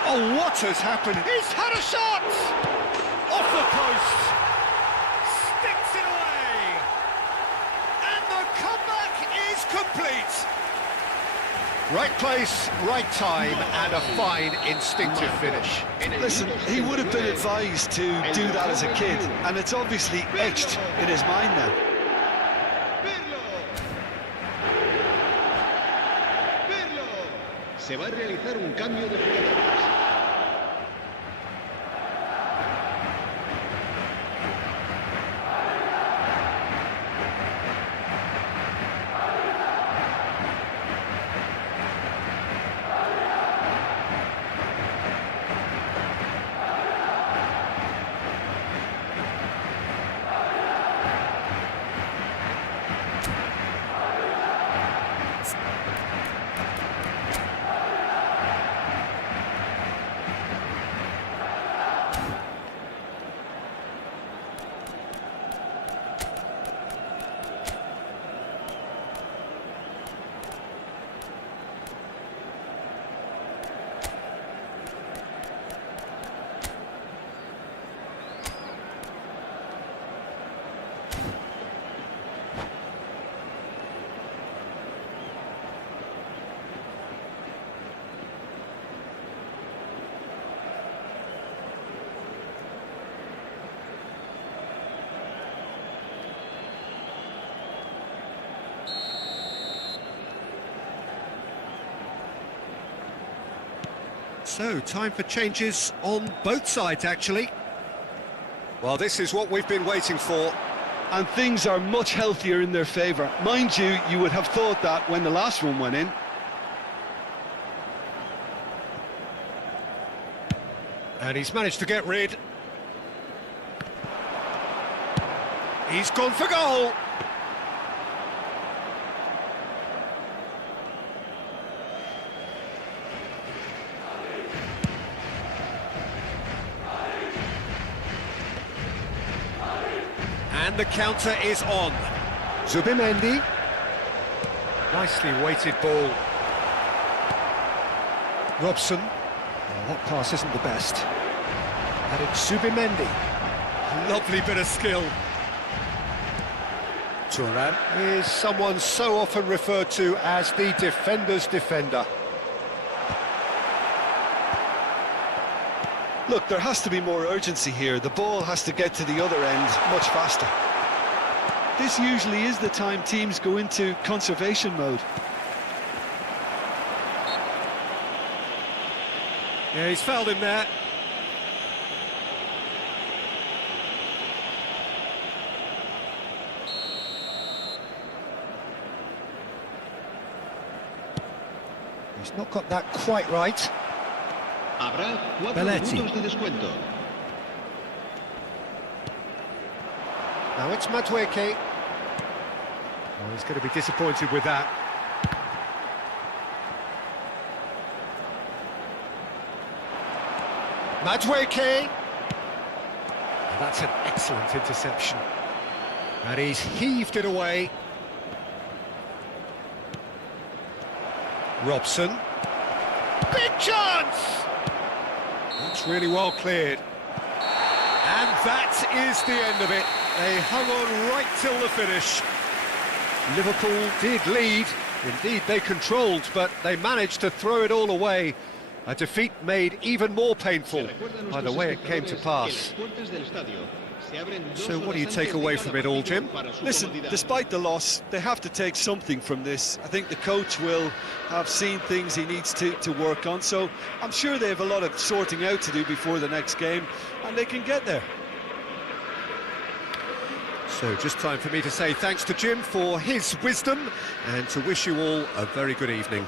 Oh, what has happened? He's had a shot! Off the post. Sticks it away. And the comeback is complete. Right place, right time, and a fine instinctive finish. Listen, he would have been advised to do that as a kid, and it's obviously etched in his mind now. Se va a realizar un cambio de jugadores. So, time for changes on both sides, actually. Well, this is what we've been waiting for. And things are much healthier in their favour. Mind you, you would have thought that when the last one went in. And he's managed to get rid. He's gone for goal. And the counter is on. Zubimendi. Nicely weighted ball. Robson. Oh, that pass isn't the best. And it's Subimendi. Lovely bit of skill. Turan is someone so often referred to as the defender's defender. Look, there has to be more urgency here. The ball has to get to the other end much faster. This usually is the time teams go into conservation mode. Yeah, he's fouled him there. He's not got that quite right. Habrá 4 Belletti. minutos de descuento. Now it's Madueke. Oh, he's going to be disappointed with that. Madueke. That's an excellent interception. And he's heaved it away. Robson. Big chance! That's really well cleared. And that is the end of it. They hung on right till the finish. Liverpool did lead. Indeed, they controlled, but they managed to throw it all away. A defeat made even more painful by the way it came to pass. So what do you take away from it all, Jim? Listen, despite the loss, they have to take something from this. I think the coach will have seen things he needs to work on, so I'm sure they have a lot of sorting out to do before the next game, and they can get there. So just time for me to say thanks to Jim for his wisdom and to wish you all a very good evening.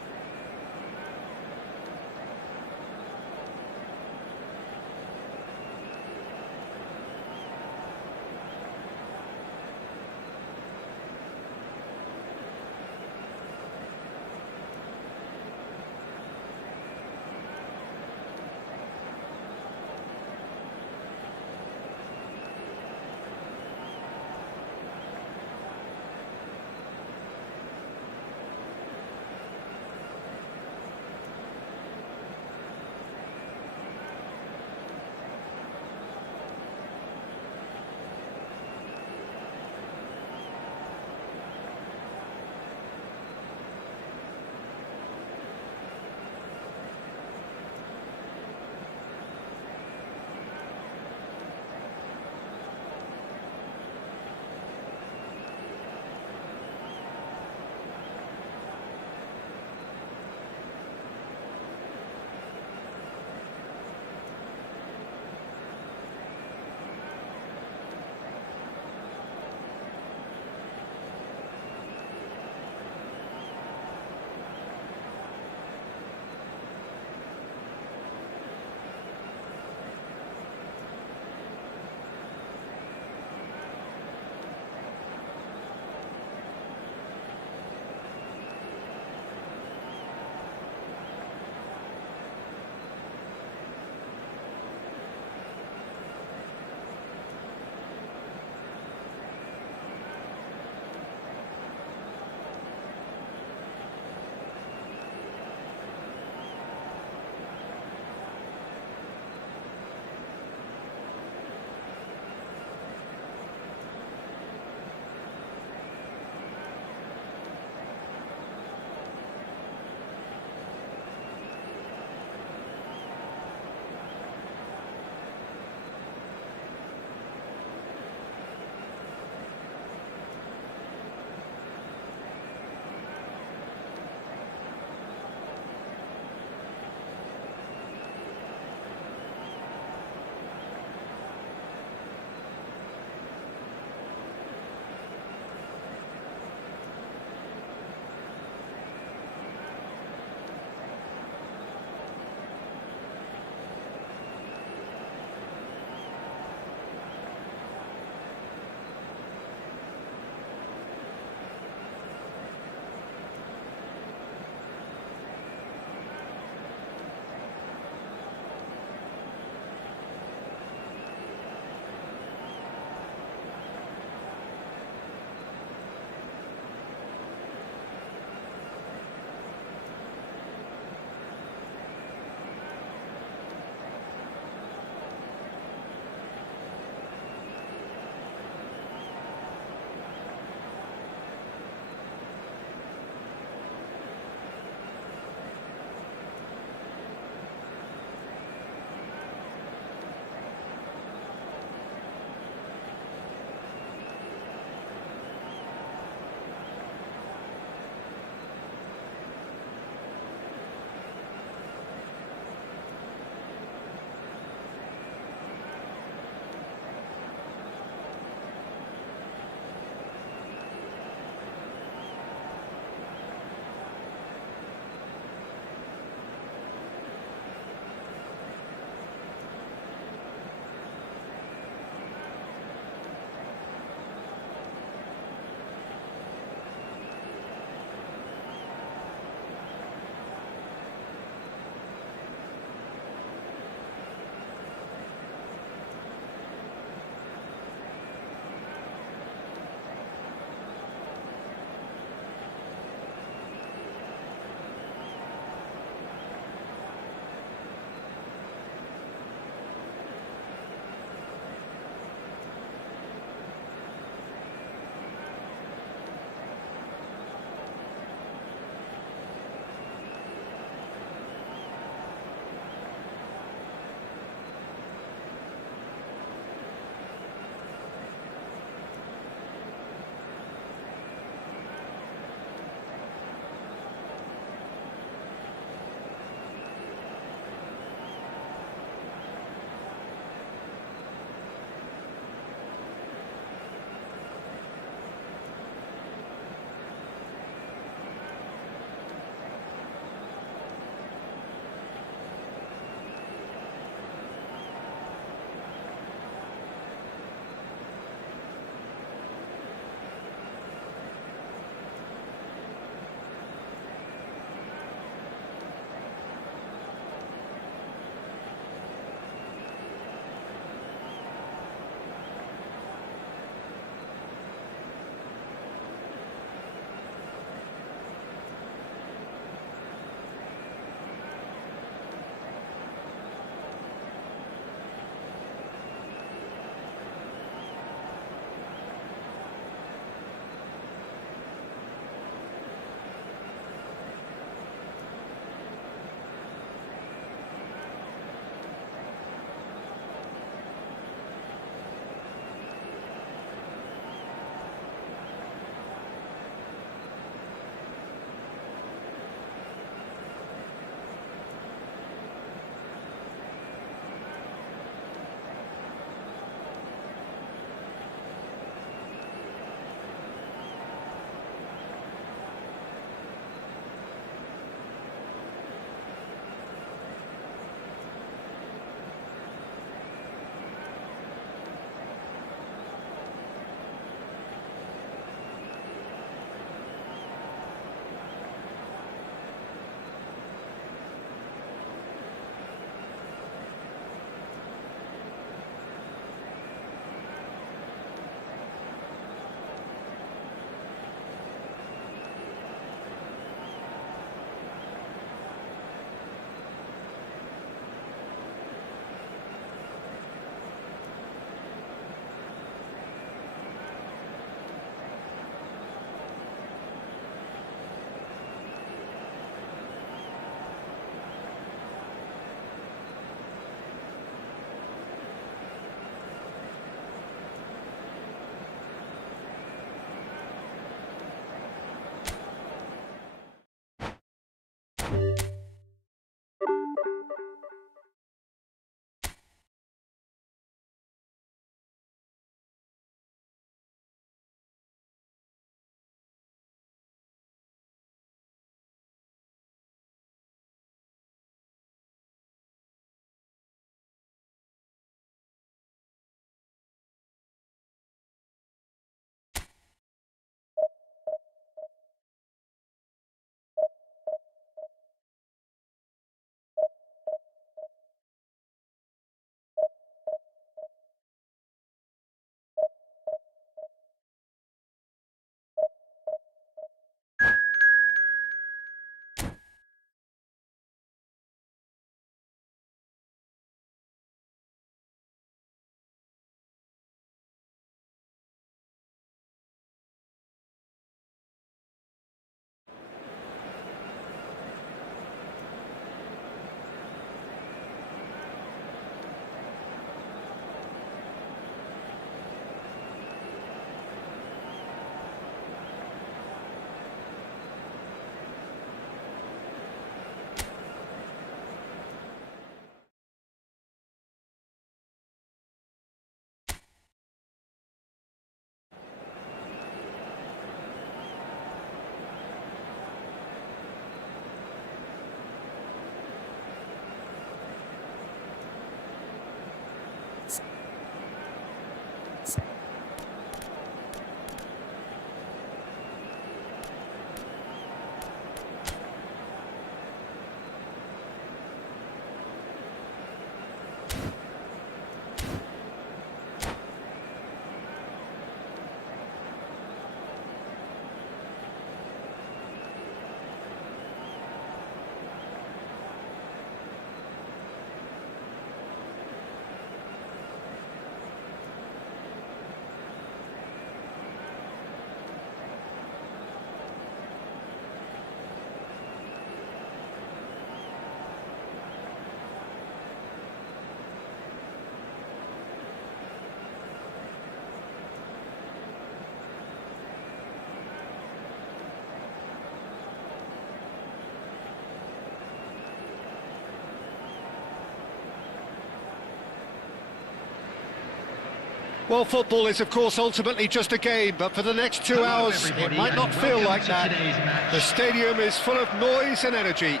Well, football is, of course, ultimately just a game, but for the next 2 Hello, hours, it everybody, might not and feel welcome like to that. today's match. The stadium is full of noise and energy.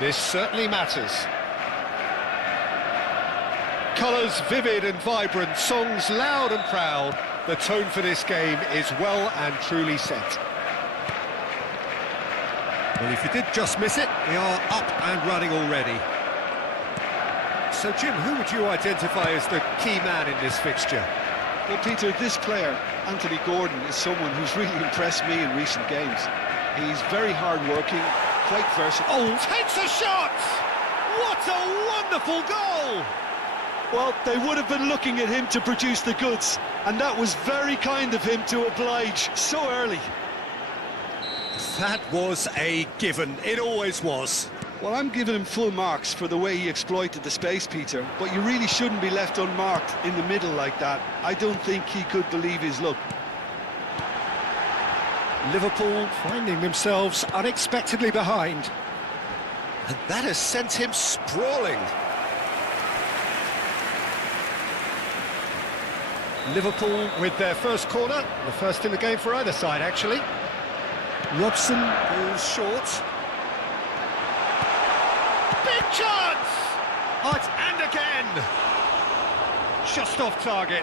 This certainly matters. Colours vivid and vibrant, songs loud and proud. The tone for this game is well and truly set. Well, if you did just miss it, we are up and running already. So, Jim, who would you identify as the key man in this fixture? Well, Peter, this player, Anthony Gordon, is someone who's really impressed me in recent games. He's very hard-working, quite versatile. Oh, takes a shot! What a wonderful goal! Well, they would have been looking at him to produce the goods, and that was very kind of him to oblige so early. That was a given. It always was. Well, I'm giving him full marks for the way he exploited the space, Peter, but you really shouldn't be left unmarked in the middle like that. I don't think he could believe his luck. Liverpool finding themselves unexpectedly behind. And that has sent him sprawling. Liverpool with their first corner, the first in the game for either side, actually. Robson goes short. Big chance! And again! Just off target.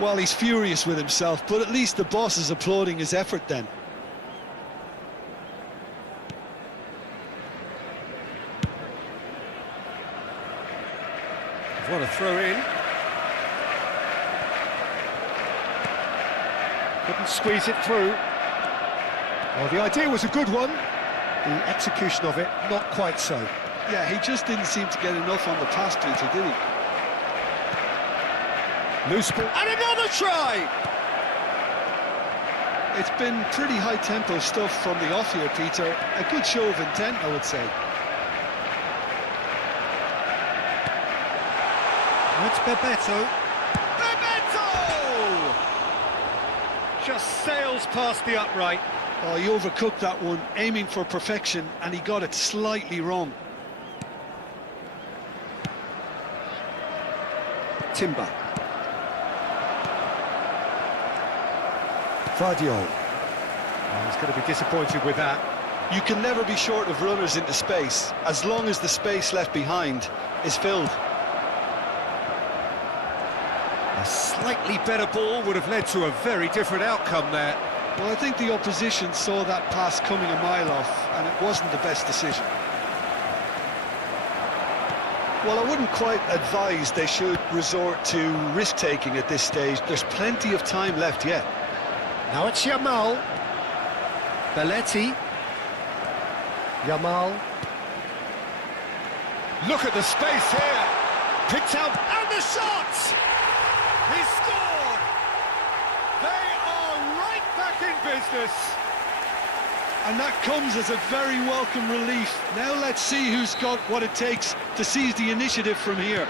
Well, he's furious with himself, but at least the boss is applauding his effort then. What a throw in. Couldn't squeeze it through. Well, the idea was a good one. The execution of it, not quite so. Yeah, he just didn't seem to get enough on the pass, Peter, did he? Loose ball. And another try! It's been pretty high-tempo stuff from the off here, Peter. A good show of intent, I would say. That's Bebeto. Bebeto! Just sails past the upright. Oh, he overcooked that one, aiming for perfection, and he got it slightly wrong. Timber. Vardiol. He's going to be disappointed with that. You can never be short of runners into space, as long as the space left behind is filled. A slightly better ball would have led to a very different outcome there. Well, I think the opposition saw that pass coming a mile off, and it wasn't the best decision. Well, I wouldn't quite advise they should resort to risk-taking at this stage. There's plenty of time left yet. Now it's Yamal. Belletti. Yamal. Look at the space here. Picked out, and the shot! He scored! They are right back in business. And that comes as a very welcome relief. Now let's see who's got what it takes to seize the initiative from here.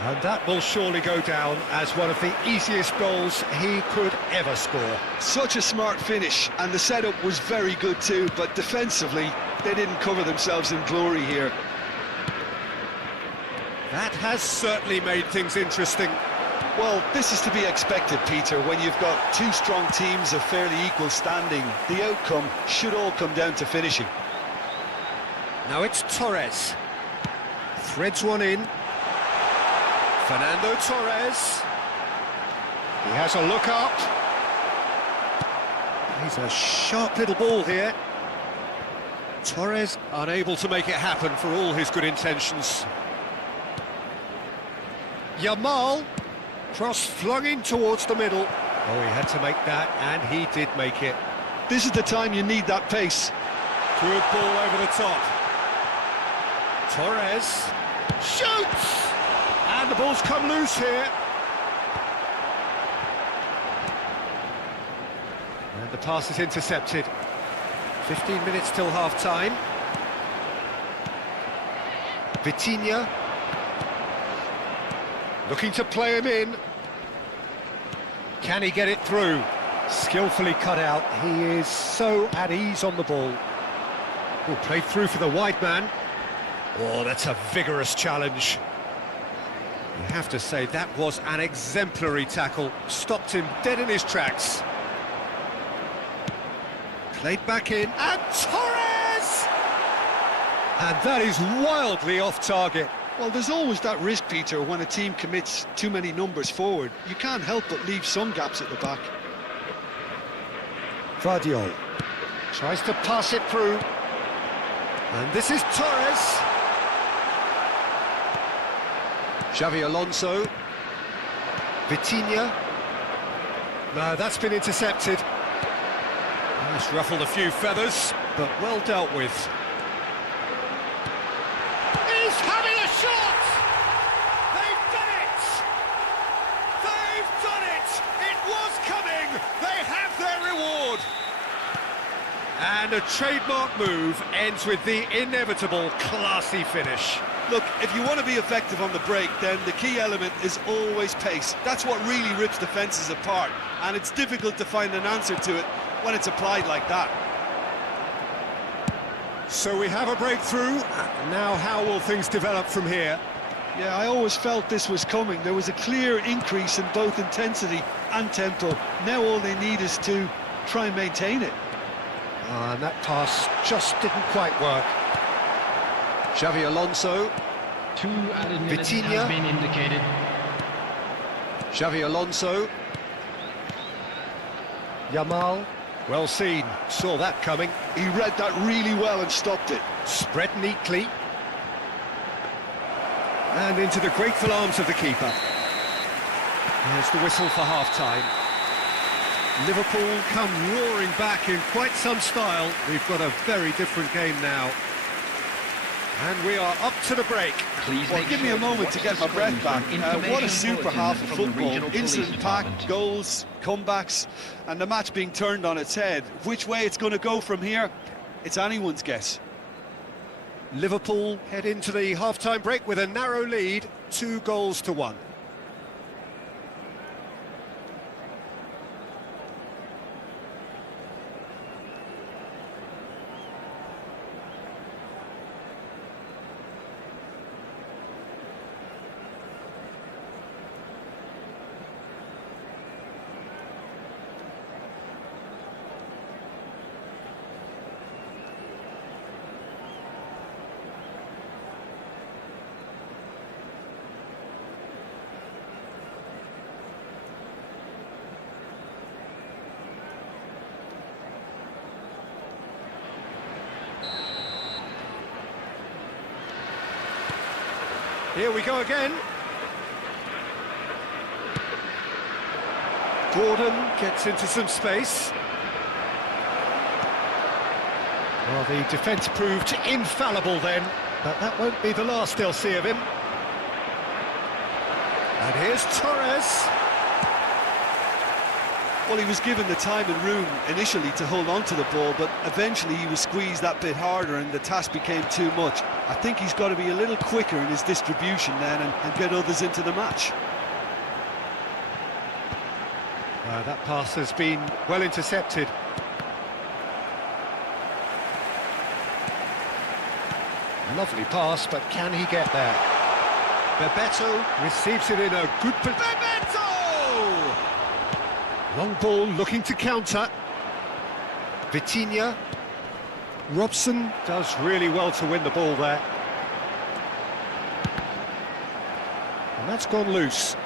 And that will surely go down as one of the easiest goals he could ever score. Such a smart finish, and the setup was very good too, but defensively, they didn't cover themselves in glory here. That has certainly made things interesting. Well, this is to be expected, Peter, when you've got two strong teams of fairly equal standing. The outcome should all come down to finishing. Now it's Torres. Threads one in. Fernando Torres. He has a look up. He's a sharp little ball here. Torres unable to make it happen for all his good intentions. Yamal. Cross flung in towards the middle. Oh, he had to make that, and he did make it. This is the time you need that pace. Good ball over the top. Torres shoots! And the ball's come loose here. And the pass is intercepted. 15 minutes till half-time. Vitinha. Looking to play him in. Can he get it through? Skillfully cut out. He is so at ease on the ball. Oh, played through for the wide man. Oh, that's a vigorous challenge. You have to say that was an exemplary tackle. Stopped him dead in his tracks. Played back in, and Torres! And that is wildly off target. Well, there's always that risk, Peter, when a team commits too many numbers forward. You can't help but leave some gaps at the back. Vardiol tries to pass it through. And this is Torres. Xavi Alonso. Vitinha. No, that's been intercepted. It's ruffled a few feathers, but well dealt with. He's having a shot! They've done it! They've done it! It was coming! They have their reward! And a trademark move ends with the inevitable classy finish. Look, if you want to be effective on the break, then the key element is always pace. That's what really rips defences apart, and it's difficult to find an answer to it when it's applied like that. So we have a breakthrough. Now how will things develop from here? Yeah, I always felt this was coming. There was a clear increase in both intensity and tempo. Now all they need is to try and maintain it. And that pass just didn't quite work. Xavi Alonso. 2 added minutes Vitinha. has been indicated. Xavi Alonso. Yamal. Well seen. Saw that coming. He read that really well and stopped it. Spread neatly. And into the grateful arms of the keeper. There's the whistle for half-time. Liverpool come roaring back in quite some style. We've got a very different game now. And we are up to the break. Well, give me a moment to get my breath back. What a super half of football. Incident-packed, goals, comebacks, and the match being turned on its head. Which way it's going to go from here, it's anyone's guess. Liverpool head into the half-time break with a narrow lead, 2-1. Here we go again. Gordon gets into some space. Well, the defence proved infallible then, but that won't be the last they'll see of him. And here's Torres. Well, he was given the time and room initially to hold on to the ball, but eventually he was squeezed that bit harder and the task became too much. I think he's got to be a little quicker in his distribution then and get others into the match. That pass has been well intercepted. Lovely pass, but can he get there? Bebeto receives it in a good position. Bebeto! Long ball looking to counter. Vitinha. Robson does really well to win the ball there. And that's gone loose.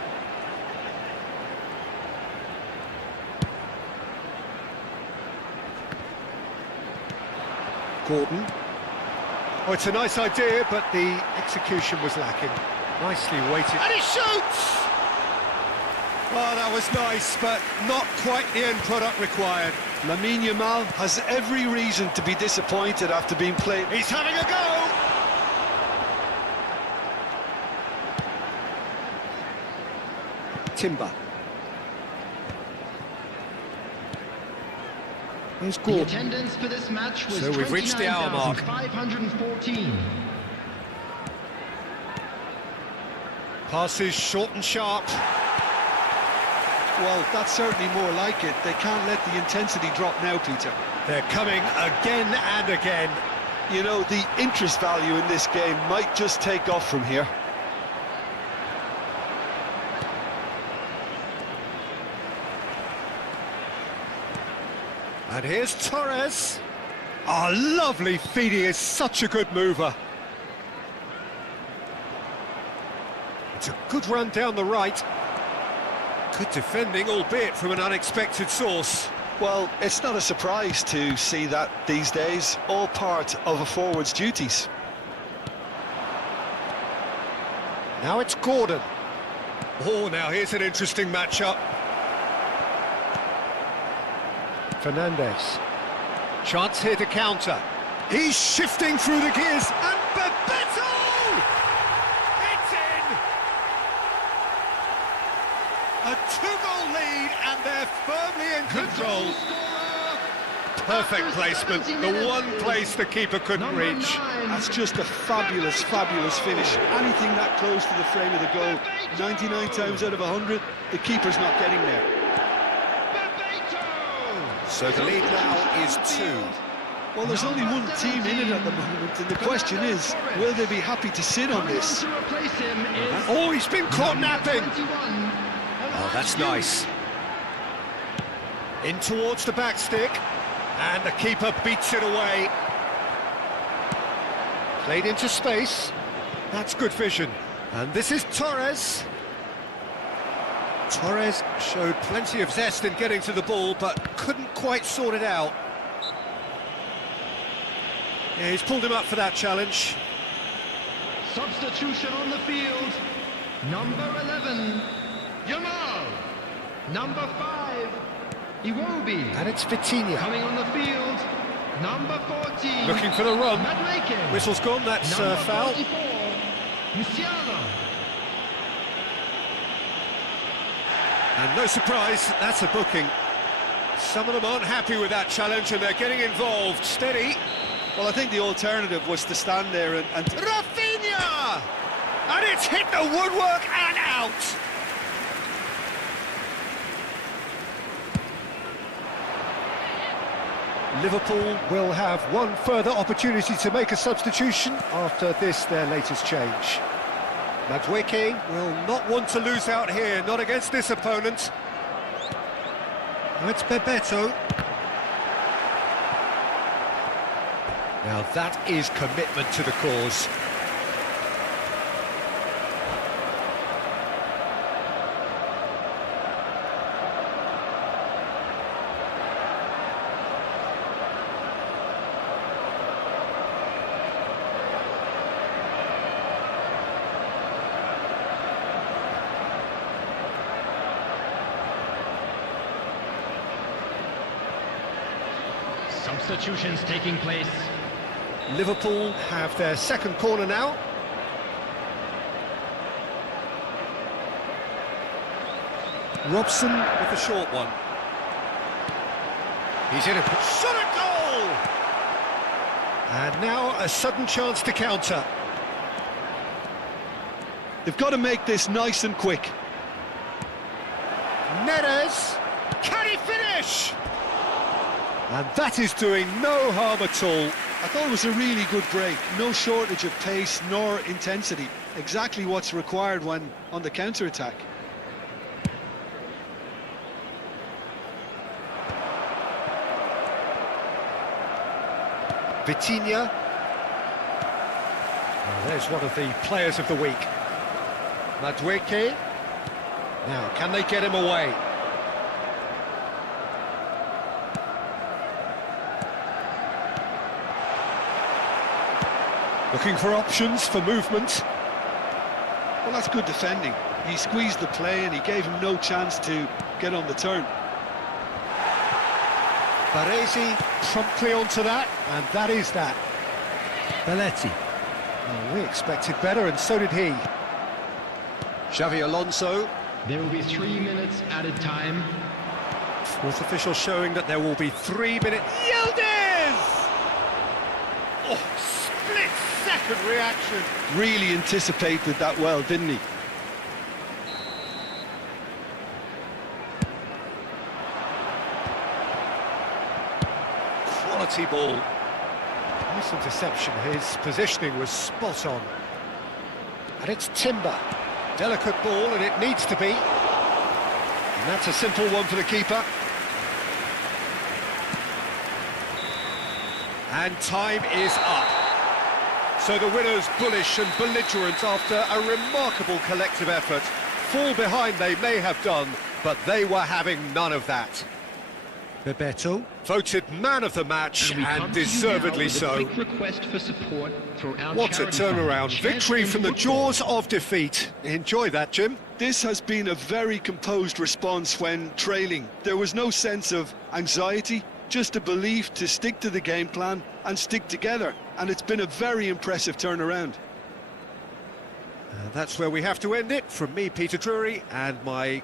Gordon. Oh, it's a nice idea, but the execution was lacking. Nicely weighted. And he shoots! Oh, that was nice, but not quite the end product required. Lamine Yamal has every reason to be disappointed after being played. He's having a go! Timber. Here's The Gordon. attendance for this match was So we've reached the hour mark. 29,514. Passes short and sharp. Well, that's certainly more like it. They can't let the intensity drop now, Peter. They're coming again and again. You know, the interest value in this game might just take off from here. And here's Torres. Oh, lovely feed, he is such a good mover. It's a good run down the right. Good defending, albeit from an unexpected source. Well, it's not a surprise to see that these days, all part of a forward's duties. Now it's Gordon. Oh, now here's an interesting matchup. Fernandez. Chance here to counter. He's shifting through the gears, and Bebeto! It's in! A two-goal lead, and they're firmly in control. Perfect placement, the one place the keeper couldn't reach. That's just a fabulous, fabulous finish. Anything that close to the frame of the goal, 99 times out of 100, the keeper's not getting there. So the lead now is 2. Well, there's only one team in it at the moment, and the question is, will they be happy to sit on this? Oh, he's been caught napping! Oh, that's nice. In towards the back stick, and the keeper beats it away. Played into space. That's good vision. And this is Torres. Torres showed plenty of zest in getting to the ball, but couldn't quite sort it out. Yeah, he's pulled him up for that challenge. Substitution on the field. Number 11, Yamal. Number 5, Iwobi. And it's Vitinha. Coming on the field, number 14. Looking for the run. Madueke. Whistle's gone, that's Number foul. 44, Musiala. And no surprise, that's a booking. Some of them aren't happy with that challenge and they're getting involved. Steady. Well, I think the alternative was to stand there and Rafinha! And it's hit the woodwork and out. Liverpool will have one further opportunity to make a substitution after this, their latest change. Madueke will not want to lose out here, not against this opponent. Now it's Bebeto. Now that is commitment to the cause. Substitutions taking place. Liverpool have their second corner now. Robson with the short one. He's in a shot at goal! And now a sudden chance to counter. they've got to make this nice and quick. Neres, can he finish? And that is doing no harm at all. I thought it was a really good break. No shortage of pace nor intensity. Exactly what's required when on the counter-attack. Vitinha. Well, there's one of the players of the week. Madueke. Now, can they get him away? Looking for options for movement. Well, that's good defending. He squeezed the play and he gave him no chance to get on the turn. Baresi promptly onto that, and that is that. Belletti. Well, we expected better, and so did he. Xavi Alonso. There will be 3 minutes added time. Fourth official showing that there will be 3 minutes. Yildiz! Oh, split-second reaction. Really anticipated that well, didn't he? Quality ball. Nice interception. His positioning was spot on. And it's Timber. Delicate ball, and it needs to be. And that's a simple one for the keeper. And time is up. So the winners bullish and belligerent after a remarkable collective effort. Fall behind they may have done, but they were having none of that. Bebeto, voted man of the match, we come and to you now deservedly with a so. quick request for support for our What a charity fund, turnaround. Chess Victory and from the Football. jaws of defeat. Enjoy that, Jim. This has been a very composed response when trailing. There was no sense of anxiety, just a belief to stick to the game plan and stick together. And it's been a very impressive turnaround. That's where we have to end it. From me, Peter Drury, and my